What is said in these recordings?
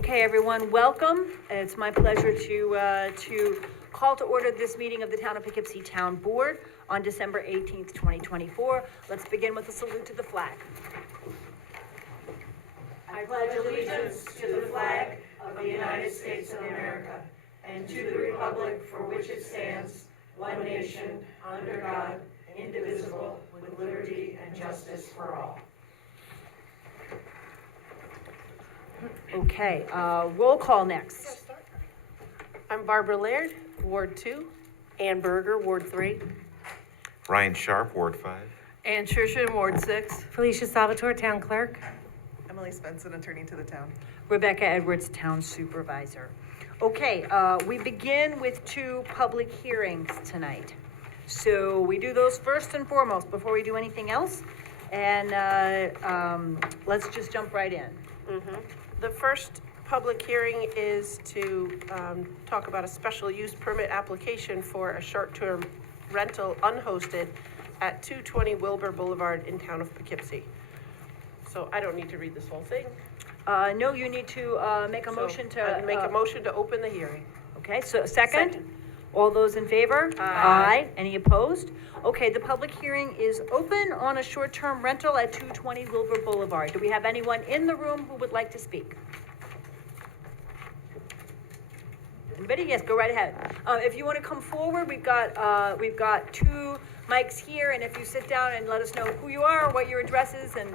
Okay, everyone, welcome. It's my pleasure to call to order this meeting of the Town of Poughkeepsie Town Board on December 18th, 2024. Let's begin with a salute to the flag. I pledge allegiance to the flag of the United States of America and to the republic for which it stands, one nation, under God, indivisible, with liberty and justice for all. Okay, roll call next. I'm Barbara Laird, Ward 2. Ann Berger, Ward 3. Ryan Sharp, Ward 5. Ann Shushin, Ward 6. Felicia Salvatore, Town Clerk. Emily Svensson, Attorney to the Town. Rebecca Edwards, Town Supervisor. Okay, we begin with 2 public hearings tonight. So we do those first and foremost before we do anything else. And let's just jump right in. The first public hearing is to talk about a special use permit application for a short-term rental unhosted at 220 Wilbur Boulevard in town of Poughkeepsie. So I don't need to read this whole thing. No, you need to make a motion to... I'd make a motion to open the hearing. Okay, so second? Second. All those in favor? Aye. Any opposed? Okay, the public hearing is open on a short-term rental at 220 Wilbur Boulevard. Do we have anyone in the room who would like to speak? Anybody? Yes, go right ahead. If you want to come forward, we've got 2 mics here, and if you sit down and let us know who you are, what your address is, and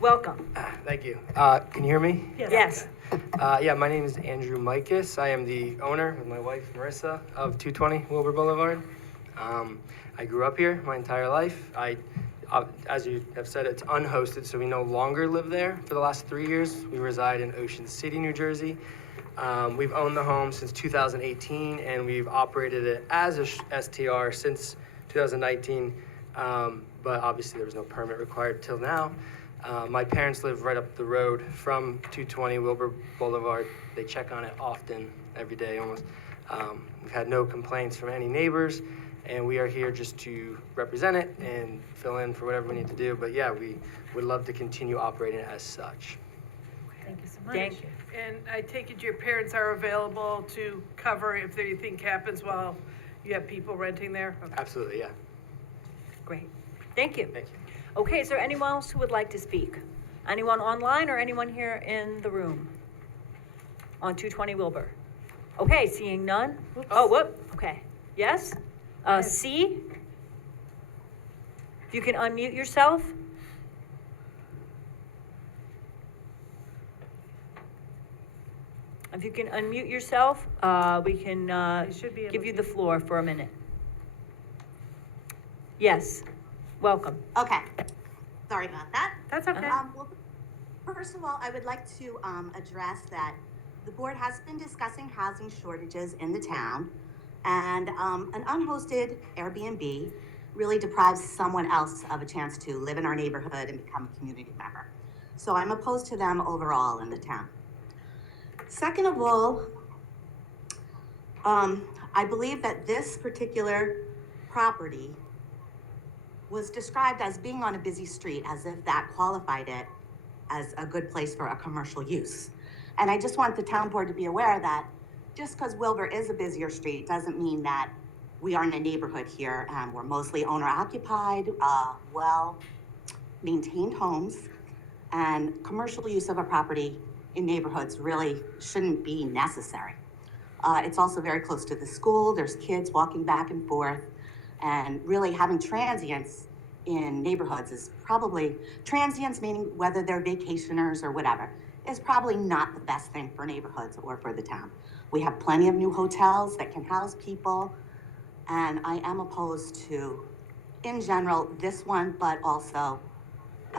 welcome. Thank you. Can you hear me? Yes. Yeah, my name is Andrew Mikas. I am the owner with my wife, Marissa, of 220 Wilbur Boulevard. I grew up here my entire life. As you have said, it's unhosted, so we no longer live there. For the last 3 years, we reside in Ocean City, New Jersey. We've owned the home since 2018, and we've operated it as a STR since 2019, but obviously there was no permit required till now. My parents live right up the road from 220 Wilbur Boulevard. They check on it often, every day almost. We've had no complaints from any neighbors, and we are here just to represent it and fill in for whatever we need to do. But yeah, we would love to continue operating it as such. Thank you so much. Thank you. And I take it your parents are available to cover if anything happens while you have people renting there? Okay. Absolutely, yeah. Great. Thank you. Thank you. Okay, is there anyone else who would like to speak? Anyone online or anyone here in the room? On 220 Wilbur? Okay, seeing none? Oops. Oh, whoop, okay. Yes? C? If you can unmute yourself? If you can unmute yourself, we can should be able give you to. the floor for a minute. Yes, welcome. Okay, sorry about that. That's okay. Well, first of all, I would like to address that the board has been discussing housing shortages in the town, and an unhosted Airbnb really deprives someone else of a chance to live in our neighborhood and become a community member. So I'm opposed to them overall in the town. Second of all, I believe that this particular property was described as being on a busy street, as if that qualified it as a good place for a commercial use. And I just want the town board to be aware that just because Wilbur is a busier street doesn't mean that we are in a neighborhood here. We're mostly owner occupied, well-maintained homes, and commercial use of a property in neighborhoods really shouldn't be necessary. It's also very close to the school. There's kids walking back and forth. And really having transients in neighborhoods is probably, transients meaning whether they're vacationers or whatever, is probably not the best thing for neighborhoods or for the town. We have plenty of new hotels that can house people, and I am opposed to, in general, this one, but also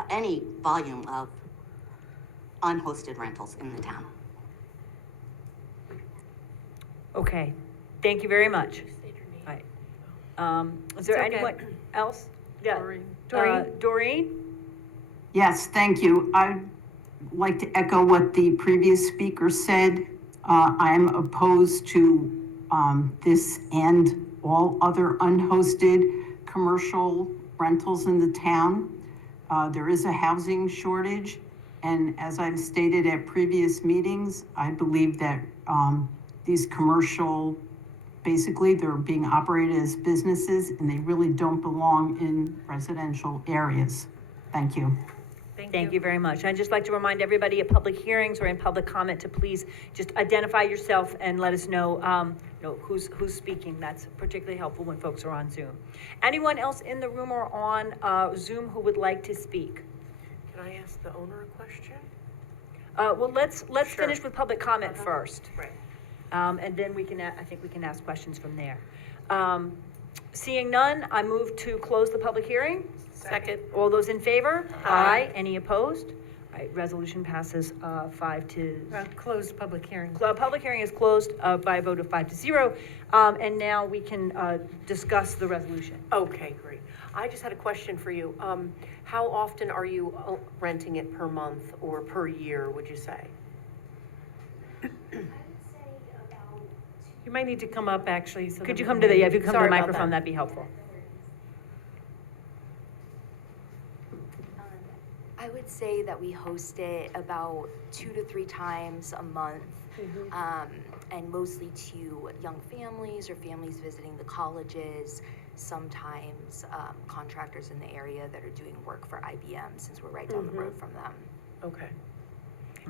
any volume of unhosted rentals in the town. Okay, thank you very much. All right. Is there It's okay. anyone else? Yeah. Doreen. Doreen? Yes, thank you. I'd like to echo what the previous speaker said. I'm opposed to this and all other unhosted commercial rentals in the town. There is a housing shortage, And as I've stated at previous meetings, I believe that these commercial, basically, they're being operated as businesses and they really don't belong in residential areas. Thank you. Thank you very much. I'd just like to remind everybody at public hearings or in public comment to please just identify yourself and let us know, who's speaking. That's particularly helpful when folks are on Zoom. Anyone else in the room or on Zoom who would like to speak? Can I ask the owner a question? Well, let's Sure. finish with public comment first. Right. And then I think we can ask questions from there. Seeing none, I move to close the public hearing. Second. All those in favor? Aye. Any opposed? All right, resolution passes 5-0. Closed public hearing. Public hearing is closed by a vote of 5-0. And now we can discuss the resolution. Okay, great. I just had a question for you. How often are you renting it per month or per year, would you say? You might need to come up, actually. So Could that you we come can to hear if you come to Sorry the about microphone, that. that'd be helpful. I would say that we host it about 2 to 3 times a month, and mostly to young families or families visiting the colleges, sometimes contractors in the area that are doing work for IBM, since we're right down the road from them. Okay.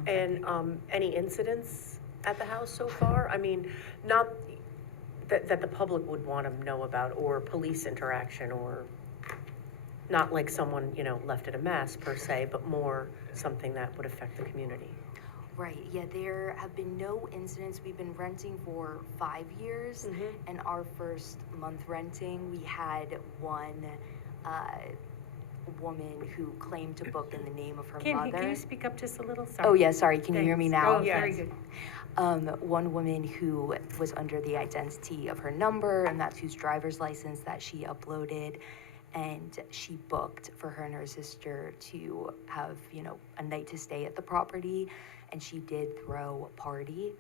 And any incidents at the house so far? I mean, not that the public would want to know about, or police interaction, or not like someone, left it a mess per se, but more something that would affect the community. Right, yeah, there have been no incidents. We've been renting for 5 years, and our first month renting, we had one woman who claimed to book in the name of her mother. Can you speak up just a little? Sorry. Oh, yeah, sorry, can you hear me now? Oh, very good. One woman who was under the identity of her number, and that's whose driver's license that she uploaded. And she booked for her and her sister to have, a night to stay at the property. And she did throw a party.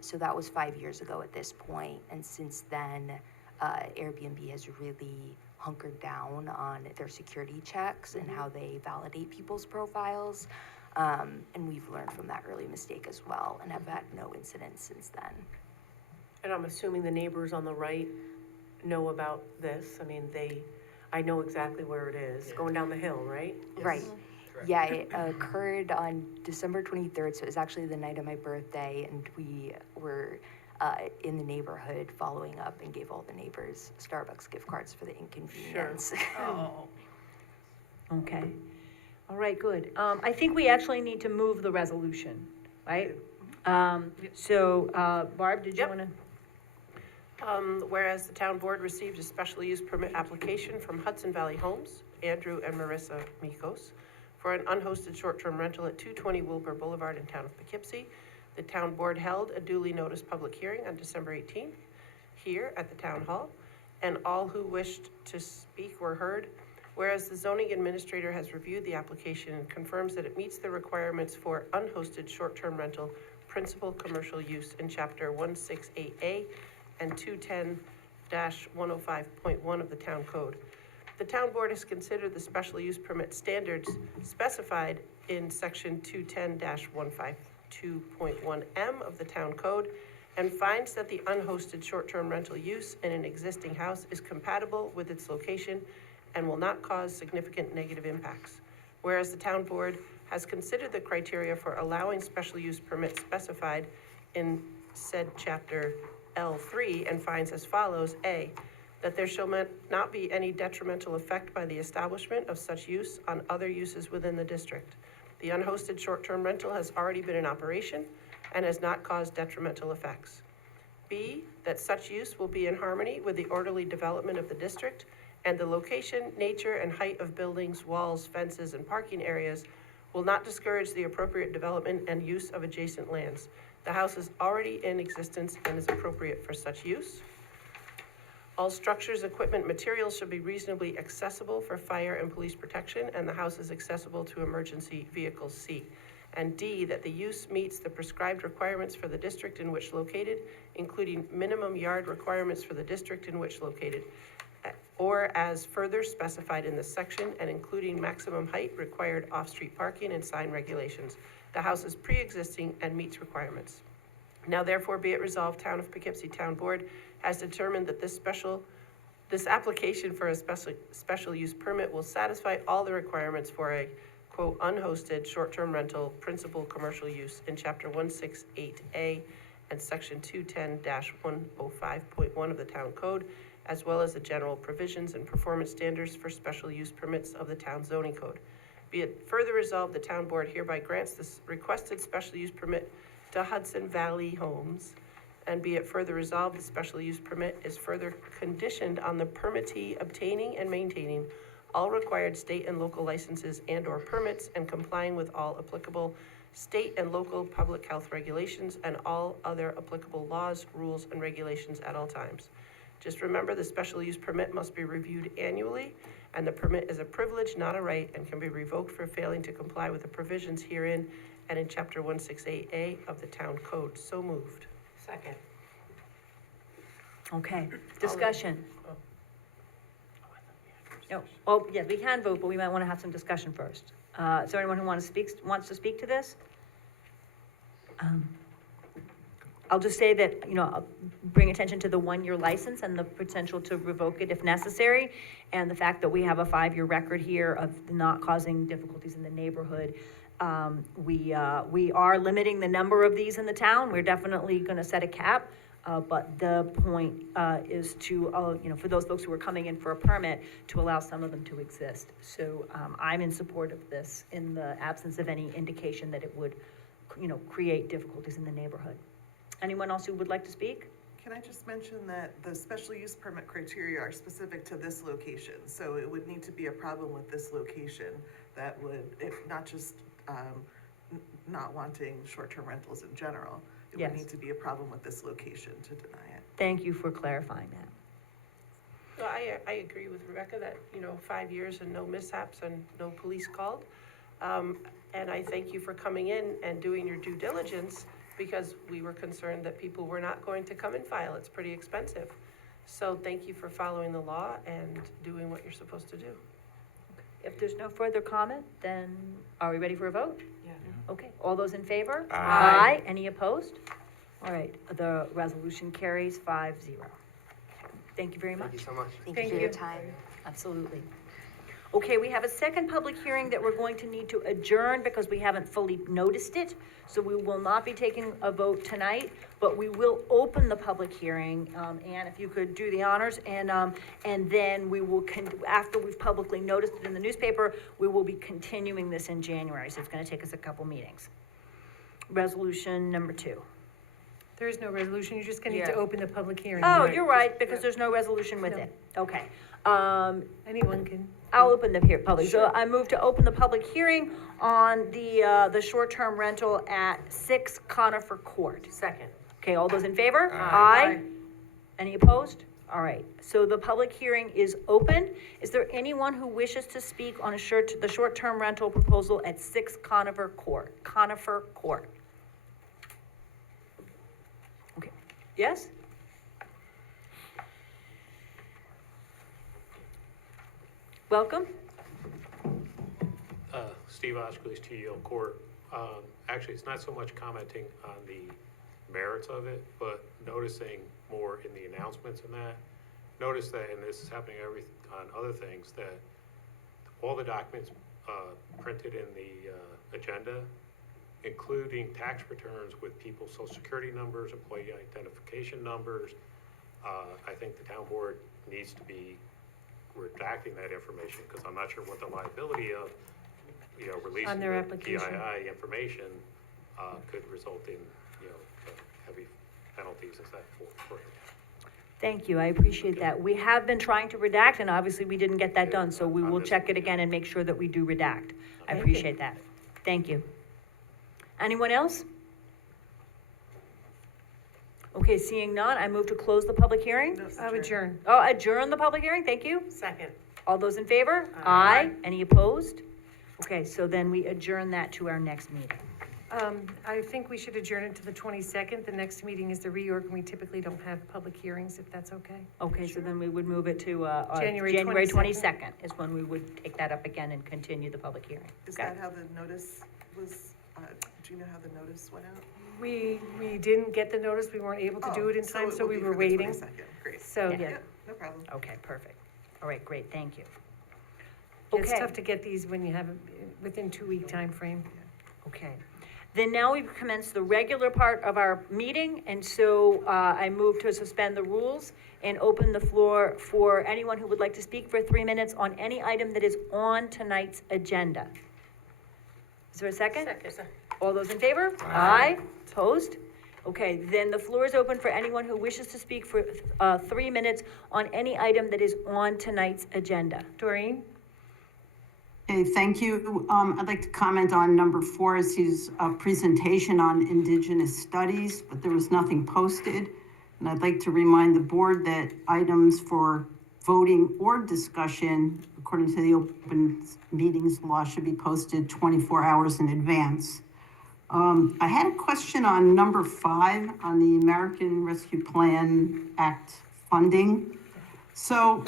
So that was 5 years ago at this point. And since then, Airbnb has really hunkered down on their security checks and how they validate people's profiles. And we've learned from that early mistake as well and have had no incidents since then. And I'm assuming the neighbors on the right know about this. I mean, I know exactly where it is, going down the hill, right? Right. Yeah, it occurred on December 23rd, so it was actually the night of my birthday, and we were in the neighborhood following up and gave all the neighbors Starbucks gift cards for the inconvenience. Okay. All right, good. I think we actually need to move the resolution, right? So, Barb, did you Yep. want to? Whereas the town board received a special use permit application from Hudson Valley Homes, Andrew and Marissa Mikos, for an unhosted short-term rental at 220 Wilbur Boulevard in town of Poughkeepsie. The town board held a duly noticed public hearing on December 18th here at the town hall, and all who wished to speak were heard. Whereas the zoning administrator has reviewed the application and confirms that it meets the requirements for unhosted short-term rental principal commercial use in chapter 168A and 210-105.1 of the town code. The town board has considered the special use permit standards specified in section 210-152.1M of the town code and finds that the unhosted short-term rental use in an existing house is compatible with its location and will not cause significant negative impacts. Whereas the town board has considered the criteria for allowing special use permits specified in said chapter L3 and finds as follows: A, that there shall not be any detrimental effect by the establishment of such use on other uses within the district. The unhosted short-term rental has already been in operation and has not caused detrimental effects. B, that such use will be in harmony with the orderly development of the district and the location, nature, and height of buildings, walls, fences, and parking areas will not discourage the appropriate development and use of adjacent lands. The house is already in existence and is appropriate for such use. All structures, equipment, materials should be reasonably accessible for fire and police protection, and the house is accessible to emergency vehicles. C. And D, that the use meets the prescribed requirements for the district in which located, including minimum yard requirements for the district in which located. or as further specified in this section and including maximum height, required off-street parking, and sign regulations. The house is pre-existing and meets requirements. Now therefore be it resolved, Town of Poughkeepsie Town Board has determined that this application for a special use permit will satisfy all the requirements for a, quote, unhosted short-term rental principal commercial use in chapter 168A and section 210-105.1 of the town code, as well as the general provisions and performance standards for special use permits of the town zoning code. Be it further resolved, the town board hereby grants this requested special use permit to Hudson Valley Homes. And be it further resolved, the special use permit is further conditioned on the permittee obtaining and maintaining all required state and local licenses and/or permits and complying with all applicable state and local public health regulations and all other applicable laws, rules, and regulations at all times. Just remember, the special use permit must be reviewed annually, and the permit is a privilege, not a right, and can be revoked for failing to comply with the provisions herein and in chapter 168A of the town code. So moved. Second. Okay, discussion. No, oh, yeah, we can vote, but we might want to have some discussion first. Is there anyone who wants to speak to this? I'll just say that, I'll bring attention to the 1-year license and the potential to revoke it if necessary, and the fact that we have a 5-year record here of not causing difficulties in the neighborhood. We are limiting the number of these in the town. We're definitely gonna set a cap, but the point is to, for those folks who are coming in for a permit, to allow some of them to exist. So I'm in support of this in the absence of any indication that it would, create difficulties in the neighborhood. Anyone else who would like to speak? Can I just mention that the special use permit criteria are specific to this location? So it would need to be a problem with this location that would, if not just not wanting short-term rentals in general, it Yes. would need to be a problem with this location to deny it. Thank you for clarifying that. Well, I agree with Rebecca that, 5 years and no mishaps and no police called. And I thank you for coming in and doing your due diligence, because we were concerned that people were not going to come and file. It's pretty expensive. So thank you for following the law and doing what you're supposed to do. If there's no further comment, then are we ready for a vote? Yeah. Okay, all those in favor? Aye. Any opposed? All right, the resolution carries 5-0. Thank you very much. Thank you so much. Thank you for your time. Absolutely. Okay, we have a second public hearing that we're going to need to adjourn because we haven't fully noticed it. So we will not be taking a vote tonight, but we will open the public hearing. Ann, if you could do the honors, and then we will, after we've publicly noticed it in the newspaper, we will be continuing this in January. So it's gonna take us a couple meetings. Resolution number 2. There is no resolution, you're just gonna need to Yeah. open the public hearing. Oh, you're right, because there's no resolution with No. it. Okay. Anyone can. I'll open the public. So I move to open the public hearing on the short-term rental at 6 Conifer Court. Second. Okay, all those in favor? Aye. Any opposed? All right, so the public hearing is open. Is there anyone who wishes to speak on the short-term rental proposal at 6 Conifer Court? Okay, yes? Welcome. Steve Oscliffe, TEL Court. Actually, it's not so much commenting on the merits of it, but noticing more in the announcements and that. Notice that, and this is happening on other things, that all the documents printed in the agenda, including tax returns with people's social security numbers, employee identification numbers. I think the town board needs to be redacting that information, because I'm not sure what the liability of, releasing On their the application. PII information could result in, heavy penalties and stuff for it. Thank you, I appreciate that. We have been trying to redact, and obviously we didn't get that done, so we will check it again and make sure that we do redact. I Thank you. appreciate that. Thank you. Anyone else? Okay, seeing none, I move to close the public hearing. No, I would adjourn. Oh, adjourn the public hearing, thank you. Second. All those in favor? Aye. Any opposed? Okay, so then we adjourn that to our next meeting. I think we should adjourn it to the 22nd. The next meeting is the reorg, and we typically don't have public hearings, if that's okay. Okay, so then we would move it to, January January 22nd. twenty-second is when we would take that up again and continue the public hearing. Is Okay. that how the notice was, do you know how the notice went out? We didn't get the notice, we weren't able to do it in time, so it will we be were for the waiting. 22nd. Great. So, Yeah. yeah, Yep, no problem. Okay, perfect. All right, great, thank you. it's Okay. tough to get these when you have, within 2-week time frame. Okay. Then now we've commenced the regular part of our meeting, and so I move to suspend the rules and open the floor for anyone who would like to speak for 3 minutes on any item that is on tonight's agenda. Is there a second? Second. All those in favor? Aye. Opposed? Okay, then the floor is open for anyone who wishes to speak for 3 minutes on any item that is on tonight's agenda. Doreen? Okay, thank you. I'd like to comment on number 4, is his presentation on Indigenous studies, but there was nothing posted. And I'd like to remind the board that items for voting or discussion, according to the open meetings law, should be posted 24 hours in advance. I had a question on number 5 on the American Rescue Plan Act funding. So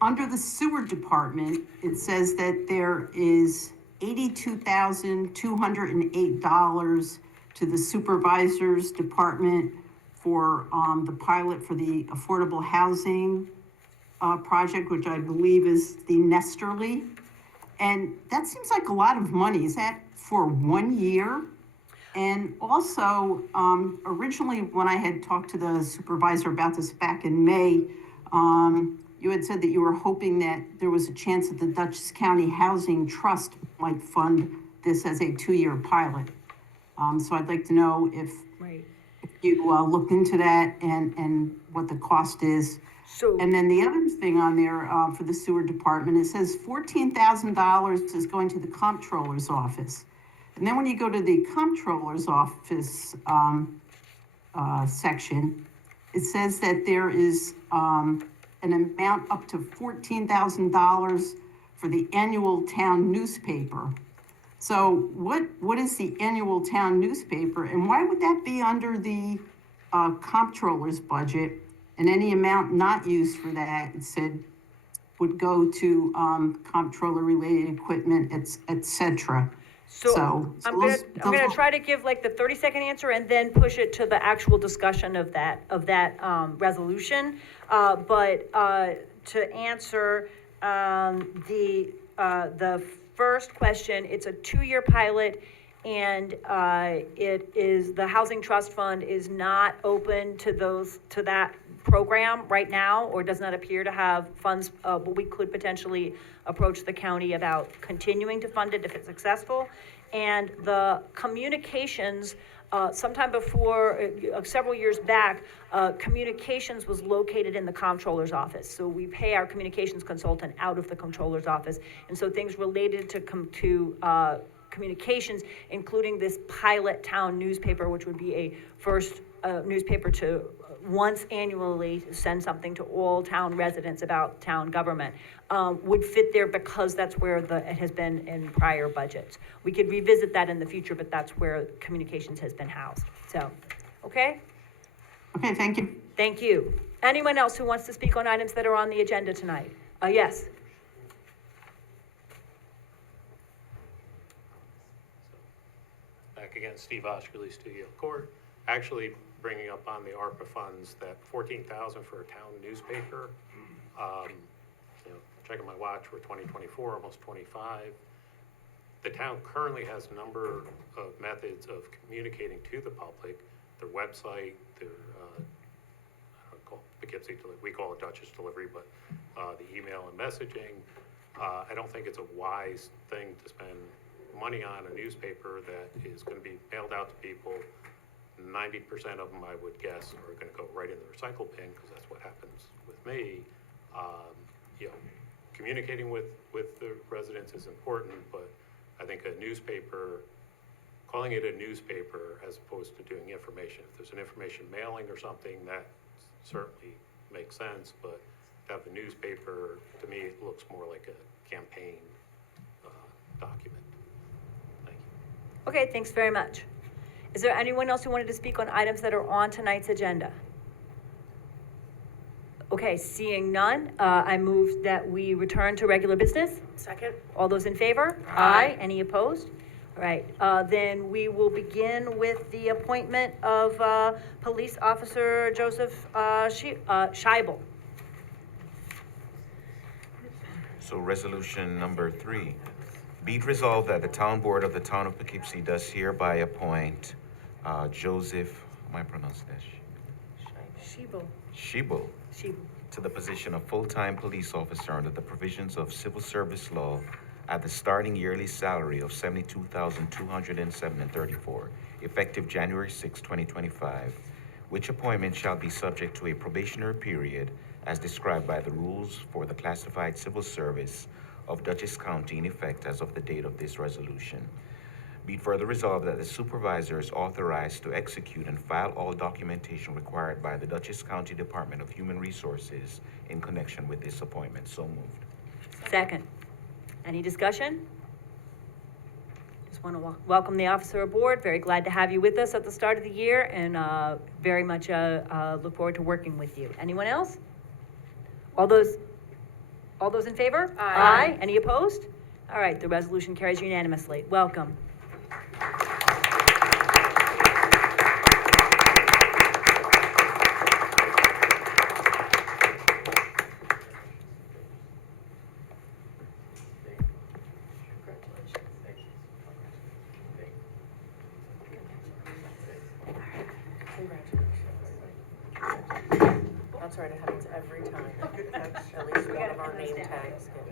under the sewer department, it says that there is $82,208 to the supervisor's department for the pilot for the affordable housing project, which I believe is the Nesterly. And that seems like a lot of money. Is that for 1 year? And also, originally, when I had talked to the supervisor about this back in May, you had said that you were hoping that there was a chance that the Dutchess County Housing Trust might fund this as a 2-year pilot. So I'd like to know if Right. you looked into that and what the cost is. So, And then the other thing on there for the sewer department, it says $14,000 is going to the comptroller's office. And then when you go to the comptroller's office section, it says that there is an amount up to $14,000 for the annual town newspaper. So what is the annual town newspaper, and why would that be under the comptroller's budget? And any amount not used for that, it said, would go to comptroller-related equipment, et cetera. so I'm gonna try to give like the 30-second answer and then push it to the actual discussion of that resolution. But to answer the first question, it's a 2-year pilot, and it is, the Housing Trust Fund is not open to that program right now, or does not appear to have funds, but we could potentially approach the county about continuing to fund it if it's successful. And the communications, sometime before, several years back, communications was located in the comptroller's office. So we pay our communications consultant out of the comptroller's office. And so things related to communications, including this pilot town newspaper, which would be a first newspaper to once annually send something to all town residents about town government, would fit there because that's where it has been in prior budgets. We could revisit that in the future, but that's where communications has been housed. So, okay? Okay, thank you. Thank you. Anyone else who wants to speak on items that are on the agenda tonight? Yes. Back again, Steve Oskerly, Studio Court. Actually, bringing up on the ARPA funds, that 14,000 for a town newspaper. Checking my watch, we're 2024, almost 25. The town currently has a number of methods of communicating to the public, their website, their, I don't call it Poughkeepsie, we call it Dutchess delivery, but the email and messaging. I don't think it's a wise thing to spend money on a newspaper that is going to be mailed out to people. 90% of them, I would guess, are going to go right in the recycle bin, because that's what happens with me. Communicating with the residents is important, but I think a newspaper, calling it a newspaper as opposed to doing information. If there's an information mailing or something, that certainly makes sense, but to have a newspaper, to me, it looks more like a campaign document. Thank you. Okay, thanks very much. Is there anyone else who wanted to speak on items that are on tonight's agenda? Okay, seeing none, I move that we return to regular business. Second? All those in favor? Aye. Any opposed? All right, then we will begin with the appointment of Police Officer Joseph Scheibel. So resolution number 3. Be it resolved that the town board of the town of Poughkeepsie does hereby appoint Joseph, how am I pronouncing that? Scheibel to the position of full-time police officer under the provisions of civil service law at the starting yearly salary of $72,207.34, effective January 6, 2025, which appointment shall be subject to a probationary period as described by the rules for the classified civil service of Dutchess County in effect as of the date of this resolution. Be it further resolved that the supervisor is authorized to execute and file all documentation required by the Dutchess County Department of Human Resources in connection with this appointment. So moved. Second. Any discussion? Just want to welcome the officer aboard. Very glad to have you with us at the start of the year, and very much look forward to working with you. Anyone else? All those in favor? Aye. Any opposed? All right, the resolution carries unanimously. Welcome. That's right, it happens every time. At least one of our name tags get.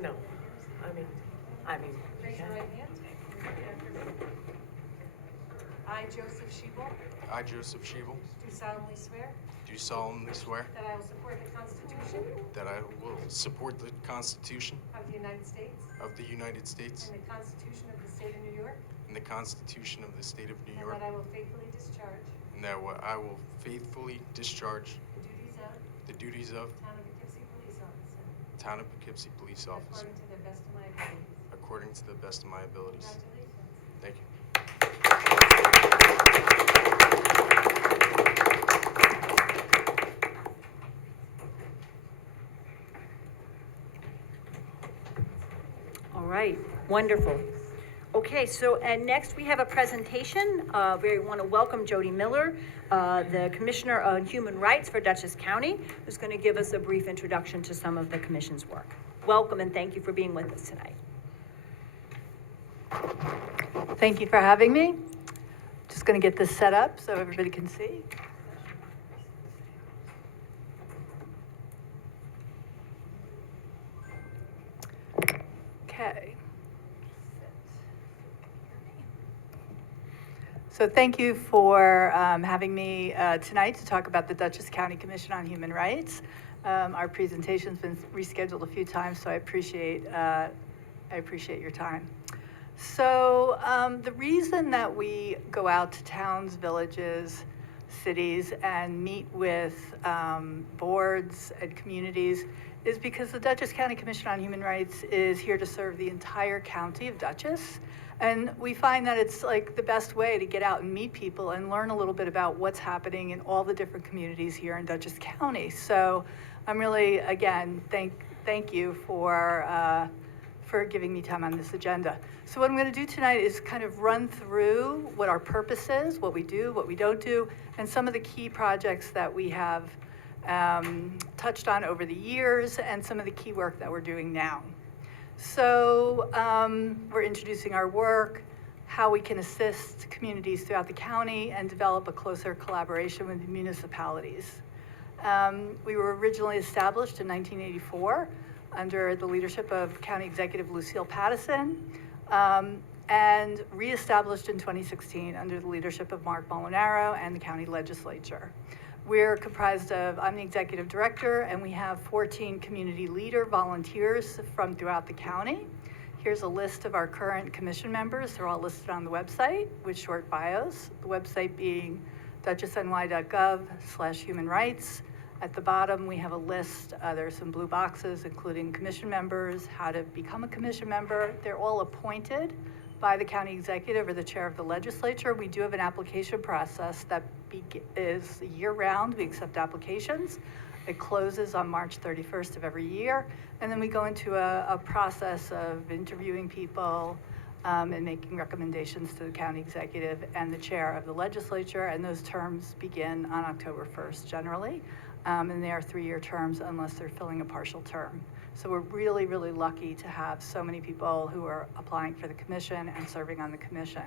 No, I mean. Raise your right hand. I, Joseph Scheibel, I, Joseph Scheibel, do solemnly swear do solemnly swear that I will support the Constitution that I will support the Constitution of the United States of the United States and the Constitution of the State of New York, and the Constitution of the State of New and York, that I will faithfully discharge and that I will faithfully discharge the duties of the duties of Town of Poughkeepsie Police Officer Town of Poughkeepsie Police Officer according to the best of my abilities. according to the best of my abilities. Congratulations. Thank you. All right, wonderful. Okay, so, and next we have a presentation. We want to welcome Jody Miller, the Commissioner on Human Rights for Dutchess County, who's going to give us a brief introduction to some of the Commission's work. Welcome and thank you for being with us tonight. Thank you for having me. Just going to get this set up so everybody can see. Okay. So thank you for having me tonight to talk about the Dutchess County Commission on Human Rights. Our presentation's been rescheduled a few times, so I appreciate your time. So the reason that we go out to towns, villages, cities, and meet with boards and communities is because the Dutchess County Commission on Human Rights is here to serve the entire county of Dutchess. And we find that it's like the best way to get out and meet people and learn a little bit about what's happening in all the different communities here in Dutchess County. So I'm really, again, thank you for giving me time on this agenda. So what I'm going to do tonight is kind of run through what our purpose is, what we do, what we don't do, and some of the key projects that we have touched on over the years and some of the key work that we're doing now. So we're introducing our work, how we can assist communities throughout the county and develop a closer collaboration with the municipalities. We were originally established in 1984 under the leadership of County Executive Lucille Pattison, and reestablished in 2016 under the leadership of Mark Molinaro and the county legislature. We're comprised of, I'm the executive director, and we have 14 community leader volunteers from throughout the county. Here's a list of our current commission members. They're all listed on the website with short bios. The website being dutchessny.gov/human rights, At the bottom, we have a list, there are some blue boxes, including commission members, how to become a commission member. They're all appointed by the county executive or the chair of the legislature. We do have an application process that is year-round. We accept applications. It closes on March 31st of every year. And then we go into a process of interviewing people and making recommendations to the county executive and the chair of the legislature. And those terms begin on October 1st generally. And they are 3-year terms unless they're filling a partial term. So we're really, really lucky to have so many people who are applying for the commission and serving on the commission.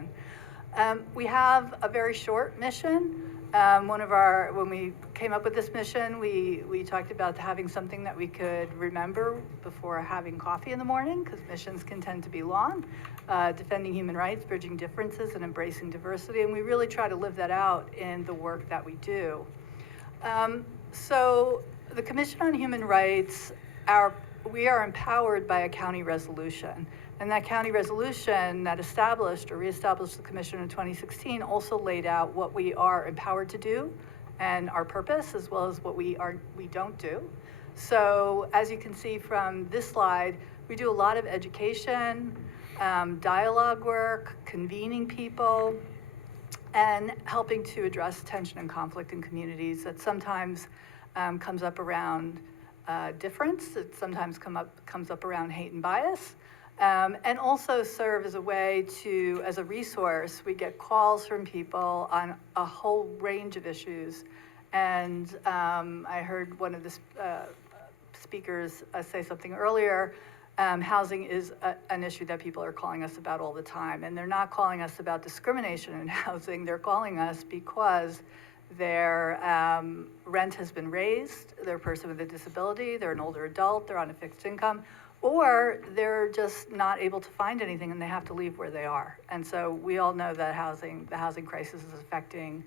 We have a very short mission. When we came up with this mission, we talked about having something that we could remember before having coffee in the morning, because missions can tend to be long. Defending human rights, bridging differences, and embracing diversity. And we really try to live that out in the work that we do. So the Commission on Human Rights, we are empowered by a county resolution. And that county resolution that established or reestablished the commission in 2016 also laid out what we are empowered to do and our purpose, as well as what we don't do. So as you can see from this slide, we do a lot of education, dialogue work, convening people, and helping to address tension and conflict in communities that sometimes comes up around difference. It sometimes comes up around hate and bias. And also serve as a way to, as a resource, we get calls from people on a whole range of issues. And I heard one of the speakers say something earlier. Housing is an issue that people are calling us about all the time. And they're not calling us about discrimination in housing. They're calling us because their rent has been raised, they're a person with a disability, they're an older adult, they're on a fixed income, or they're just not able to find anything and they have to leave where they are. And so we all know that the housing crisis is affecting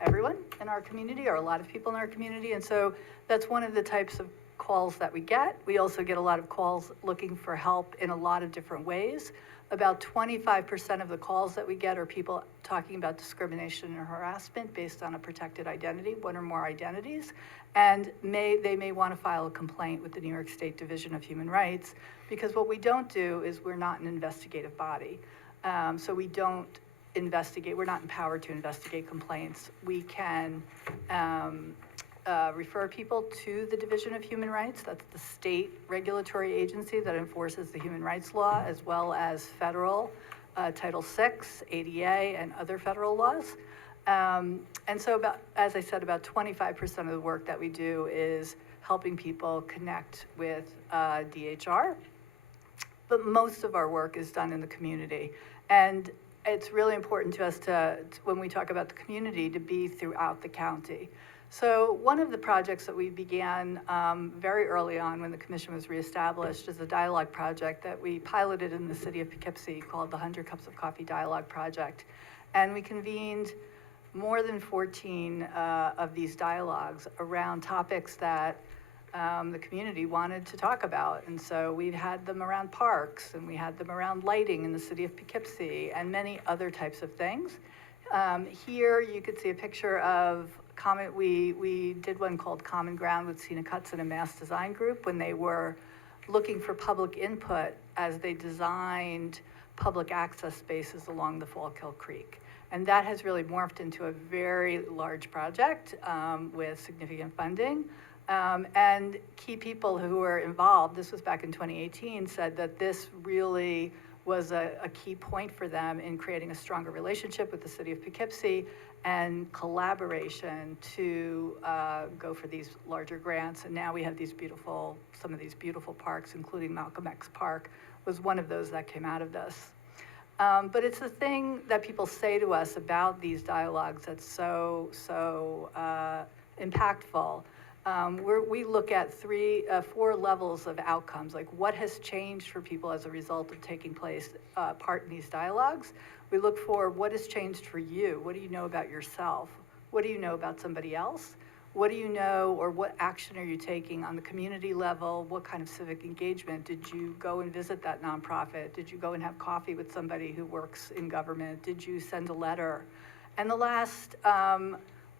everyone in our community, or a lot of people in our community. And so that's one of the types of calls that we get. We also get a lot of calls looking for help in a lot of different ways. About 25% of the calls that we get are people talking about discrimination and harassment based on a protected identity, one or more identities. And they may want to file a complaint with the New York State Division of Human Rights, because what we don't do is we're not an investigative body. So we don't investigate, we're not empowered to investigate complaints. We can refer people to the Division of Human Rights. That's the state regulatory agency that enforces the human rights law, as well as federal Title VI, ADA, and other federal laws. And so as I said, about 25% of the work that we do is helping people connect with DHR. But most of our work is done in the community. And it's really important to us when we talk about the community, to be throughout the county. So one of the projects that we began very early on when the commission was reestablished is a dialogue project that we piloted in the city of Poughkeepsie called the 100 Cups of Coffee Dialogue Project. And we convened more than 14 of these dialogues around topics that the community wanted to talk about. And so we've had them around parks, and we had them around lighting in the city of Poughkeepsie, and many other types of things. Here you could see a picture of we did one called Common Ground with Sina Cutts and a Mass Design Group when they were looking for public input as they designed public access spaces along the Fallkill Creek. And that has really morphed into a very large project with significant funding. And key people who were involved, this was back in 2018, said that this really was a key point for them in creating a stronger relationship with the city of Poughkeepsie and collaboration to go for these larger grants. And now we have some of these beautiful parks, including Malcolm X Park was one of those that came out of this. But it's the thing that people say to us about these dialogues that's so impactful. We look at 4 levels of outcomes, like what has changed for people as a result of taking part in these dialogues. We look for what has changed for you. What do you know about yourself? What do you know about somebody else? What do you know, or what action are you taking on the community level? What kind of civic engagement? Did you go and visit that nonprofit? Did you go and have coffee with somebody who works in government? Did you send a letter? And the last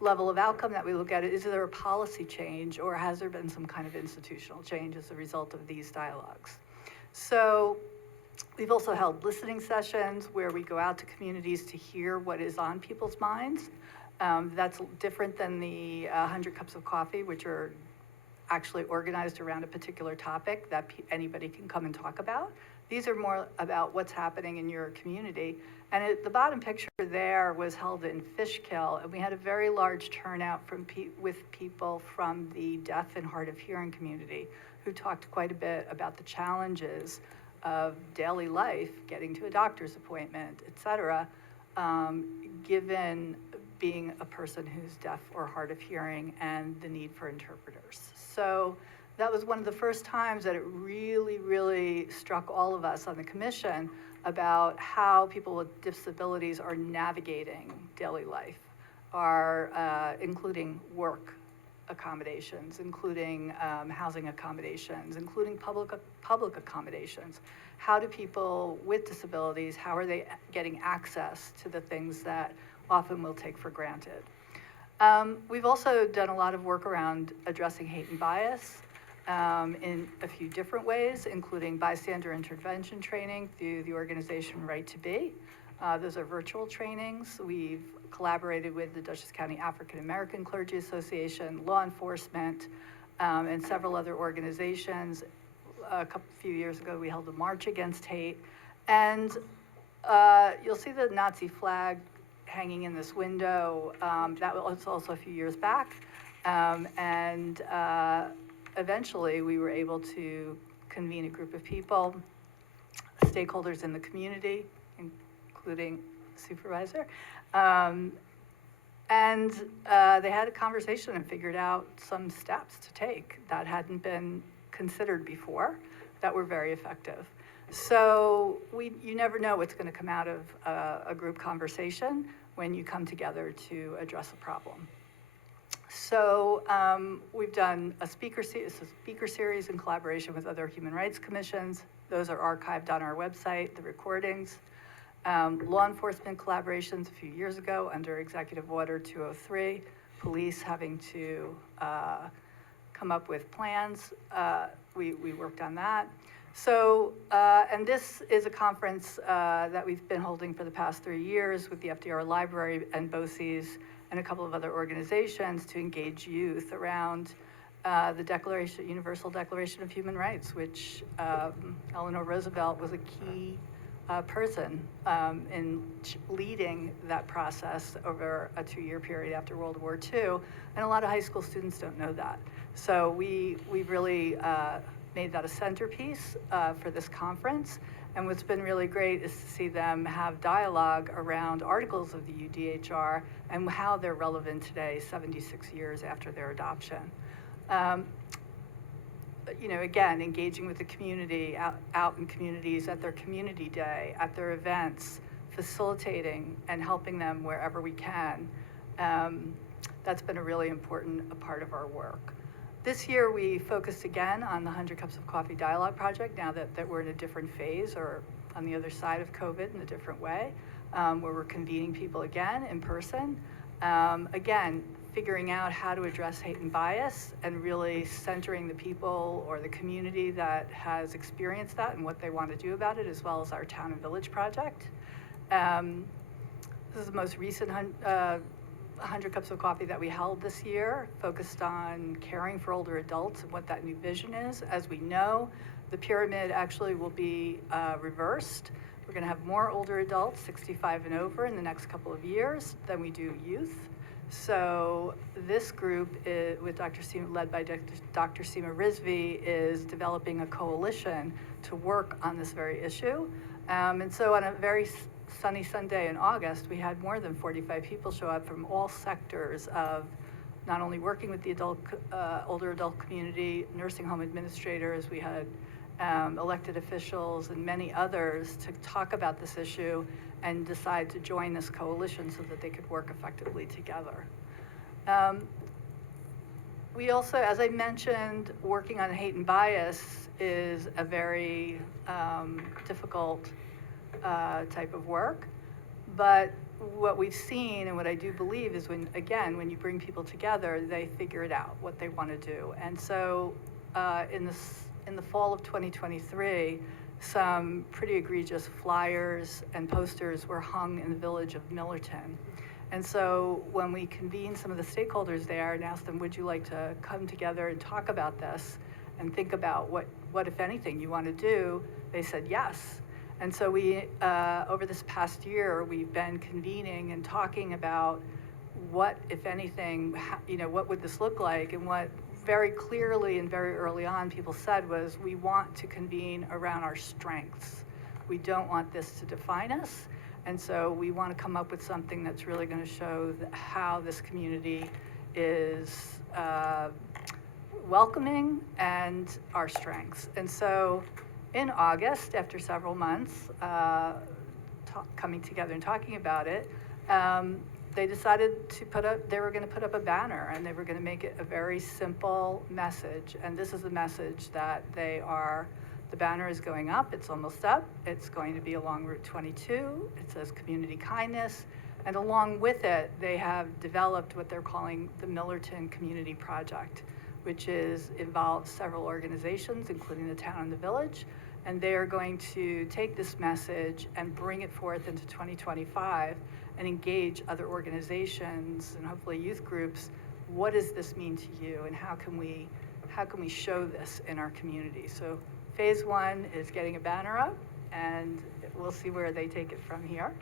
level of outcome that we look at is there a policy change or has there been some kind of institutional change as a result of these dialogues? So we've also held listening sessions where we go out to communities to hear what is on people's minds. That's different than the 100 Cups of Coffee, which are actually organized around a particular topic that anybody can come and talk about. These are more about what's happening in your community. And the bottom picture there was held in Fishkill, and we had a very large turnout with people from the deaf and hard of hearing community who talked quite a bit about the challenges of daily life, getting to a doctor's appointment, et cetera, given being a person who's deaf or hard of hearing and the need for interpreters. So that was one of the first times that it really, really struck all of us on the commission about how people with disabilities are navigating daily life, including work accommodations, including housing accommodations, including public accommodations. How do people with disabilities, how are they getting access to the things that often we'll take for granted? We've also done a lot of work around addressing hate and bias in a few different ways, including bystander intervention training through the organization Right to Be. Those are virtual trainings. We've collaborated with the Dutchess County African American Clergy Association, law enforcement, and several other organizations. Few years ago, we held a march against hate. And you'll see the Nazi flag hanging in this window. That was also a few years back. Eventually, we were able to convene a group of people, stakeholders in the community, including supervisor. They had a conversation and figured out some steps to take that hadn't been considered before that were very effective. So you never know what's going to come out of a group conversation when you come together to address a problem. So we've done a speaker series in collaboration with other human rights commissions. Those are archived on our website, the recordings. Law enforcement collaborations a few years ago under Executive Order 203, police having to come up with plans. We worked on that. So, and this is a conference that we've been holding for the past 3 years with the FDR Library and BOCES and a couple of other organizations to engage youth around the Universal Declaration of Human Rights, which Eleanor Roosevelt was a key person in leading that process over a 2-year period after World War II. And a lot of high school students don't know that. So we've really made that a centerpiece for this conference. And what's been really great is to see them have dialogue around articles of the UDHR and how they're relevant today, 76 years after their adoption. Again, engaging with the community, out in communities, at their community day, at their events, facilitating and helping them wherever we can. That's been a really important part of our work. This year, we focused again on the 100 Cups of Coffee Dialogue Project, now that we're in a different phase or on the other side of COVID in a different way, where we're convening people again in person. Again, figuring out how to address hate and bias and really centering the people or the community that has experienced that and what they want to do about it, as well as our Town and Village project. This is the most recent 100 Cups of Coffee that we held this year, focused on caring for older adults and what that new vision is. As we know, the pyramid actually will be reversed. We're going to have more older adults, 65 and over, in the next couple of years than we do youth. So this group, led by Dr. Seema Rizvi, is developing a coalition to work on this very issue. And so on a very sunny Sunday in August, we had more than 45 people show up from all sectors of not only working with the older adult community, nursing home administrators, we had elected officials and many others to talk about this issue and decide to join this coalition so that they could work effectively together. We also, as I mentioned, working on hate and bias is a very difficult type of work, but what we've seen and what I do believe is when you bring people together, they figure it out, what they want to do. And so in the fall of 2023, some pretty egregious flyers and posters were hung in the village of Millerton. And so when we convened some of the stakeholders there and asked them, would you like to come together and talk about this and think about what if anything, you want to do, they said yes. And so we, over this past year, we've been convening and talking about what, if anything, what would this look like? And what very clearly and very early on people said was, we want to convene around our strengths. We don't want this to define us. And so we want to come up with something that's really going to show how this community is welcoming and our strengths. And so in August, after several months coming together and talking about it, they decided to they were going to put up a banner, and they were going to make it a very simple message. And this is the message that the banner is going up, it's almost up. It's going to be along Route 22. It says community kindness. And along with it, they have developed what they're calling the Millerton Community Project, which involves several organizations, including the town and the village. And they are going to take this message and bring it forth into 2025 and engage other organizations and hopefully youth groups. What does this mean to you, and how can we show this in our community? So phase one is getting a banner up, and we'll see where they take it from here.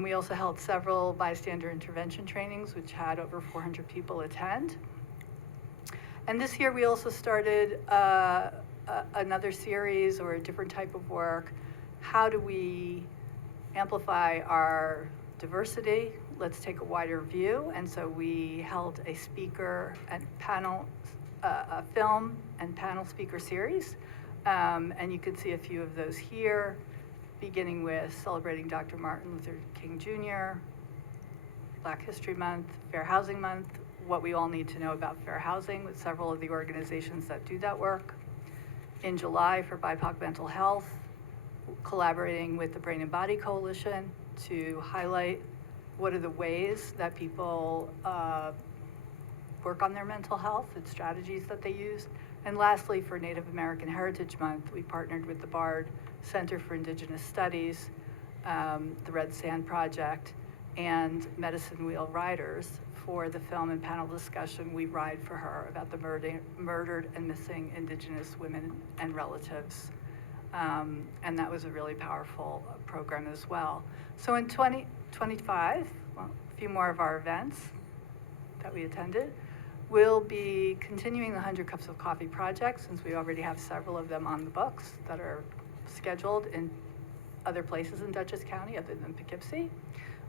We also held several bystander intervention trainings, which had over 400 people attend. And this year we also started another series or a different type of work. How do we amplify our diversity? Let's take a wider view. And so we held a speaker and panel, a film and panel speaker series. And you can see a few of those here, beginning with celebrating Dr. Martin Luther King Jr., Black History Month, Fair Housing Month, what we all need to know about fair housing with several of the organizations that do that work. In July for BIPOC mental health, collaborating with the Brain and Body Coalition to highlight what are the ways that people work on their mental health and strategies that they use. And lastly, for Native American Heritage Month, we partnered with the Bard Center for Indigenous Studies, the Red Sand Project, and Medicine Wheel Riders for the film and panel discussion We Ride for Her about the murdered and missing Indigenous women and relatives. And that was a really powerful program as well. So in 2025, a few more of our events that we attended. We'll be continuing the 100 Cups of Coffee project, since we already have several of them on the books that are scheduled in other places in Dutchess County other than Poughkeepsie.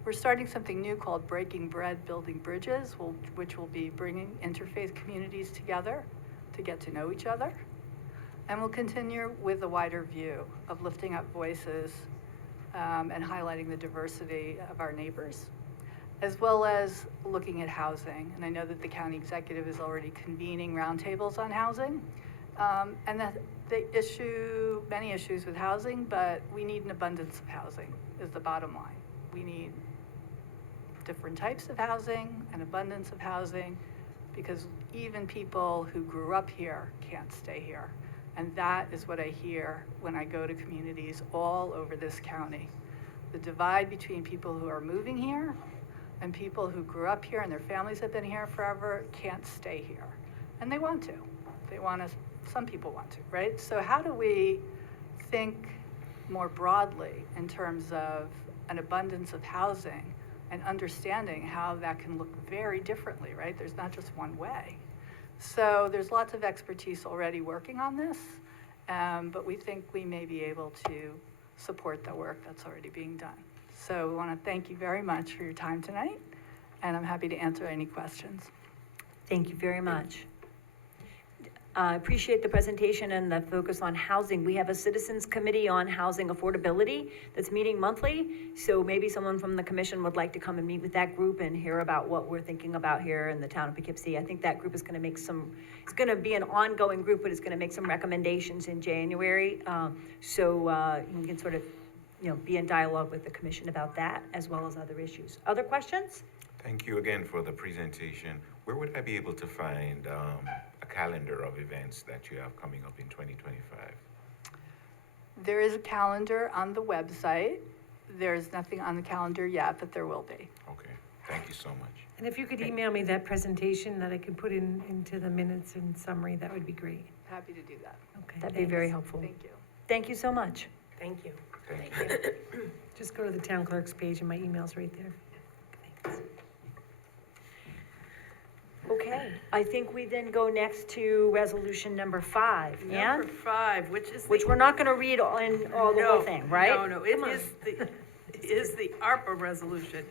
We're starting something new called Breaking Bread, Building Bridges, which will be bringing interfaith communities together to get to know each other. And we'll continue with a wider view of lifting up voices and highlighting the diversity of our neighbors, as well as looking at housing. And I know that the county executive is already convening roundtables on housing, and that they issue many issues with housing, but we need an abundance of housing is the bottom line. We need different types of housing, an abundance of housing, because even people who grew up here can't stay here. And that is what I hear when I go to communities all over this county. The divide between people who are moving here and people who grew up here and their families have been here forever can't stay here. And they want to. Some people want to, right? So how do we think more broadly in terms of an abundance of housing and understanding how that can look very differently, right? There's not just one way. So there's lots of expertise already working on this, but we think we may be able to support the work that's already being done. So we want to thank you very much for your time tonight, and I'm happy to answer any questions. Thank you very much. I appreciate the presentation and the focus on housing. We have a citizens committee on housing affordability that's meeting monthly. So maybe someone from the commission would like to come and meet with that group and hear about what we're thinking about here in the town of Poughkeepsie. I think that group is going to make it's going to be an ongoing group, but it's going to make some recommendations in January. So you can sort of be in dialogue with the commission about that as well as other issues. Other questions? Thank you again for the presentation. Where would I be able to find a calendar of events that you have coming up in 2025? There is a calendar on the website. There's nothing on the calendar yet, but there will be. Okay, thank you so much. And if you could email me that presentation that I could put into the minutes and summary, that would be great. Happy to do that. Okay. That'd be very thanks. helpful. Thank you. Thank you so much. Thank you. Thank you. Just go to the town clerk's page and my email's right there. Thanks. Okay, I think we then go next to resolution number 5. Ann? Number 5, which is Which we're not gonna read all the whole thing, right? No, it is the ARPA resolution,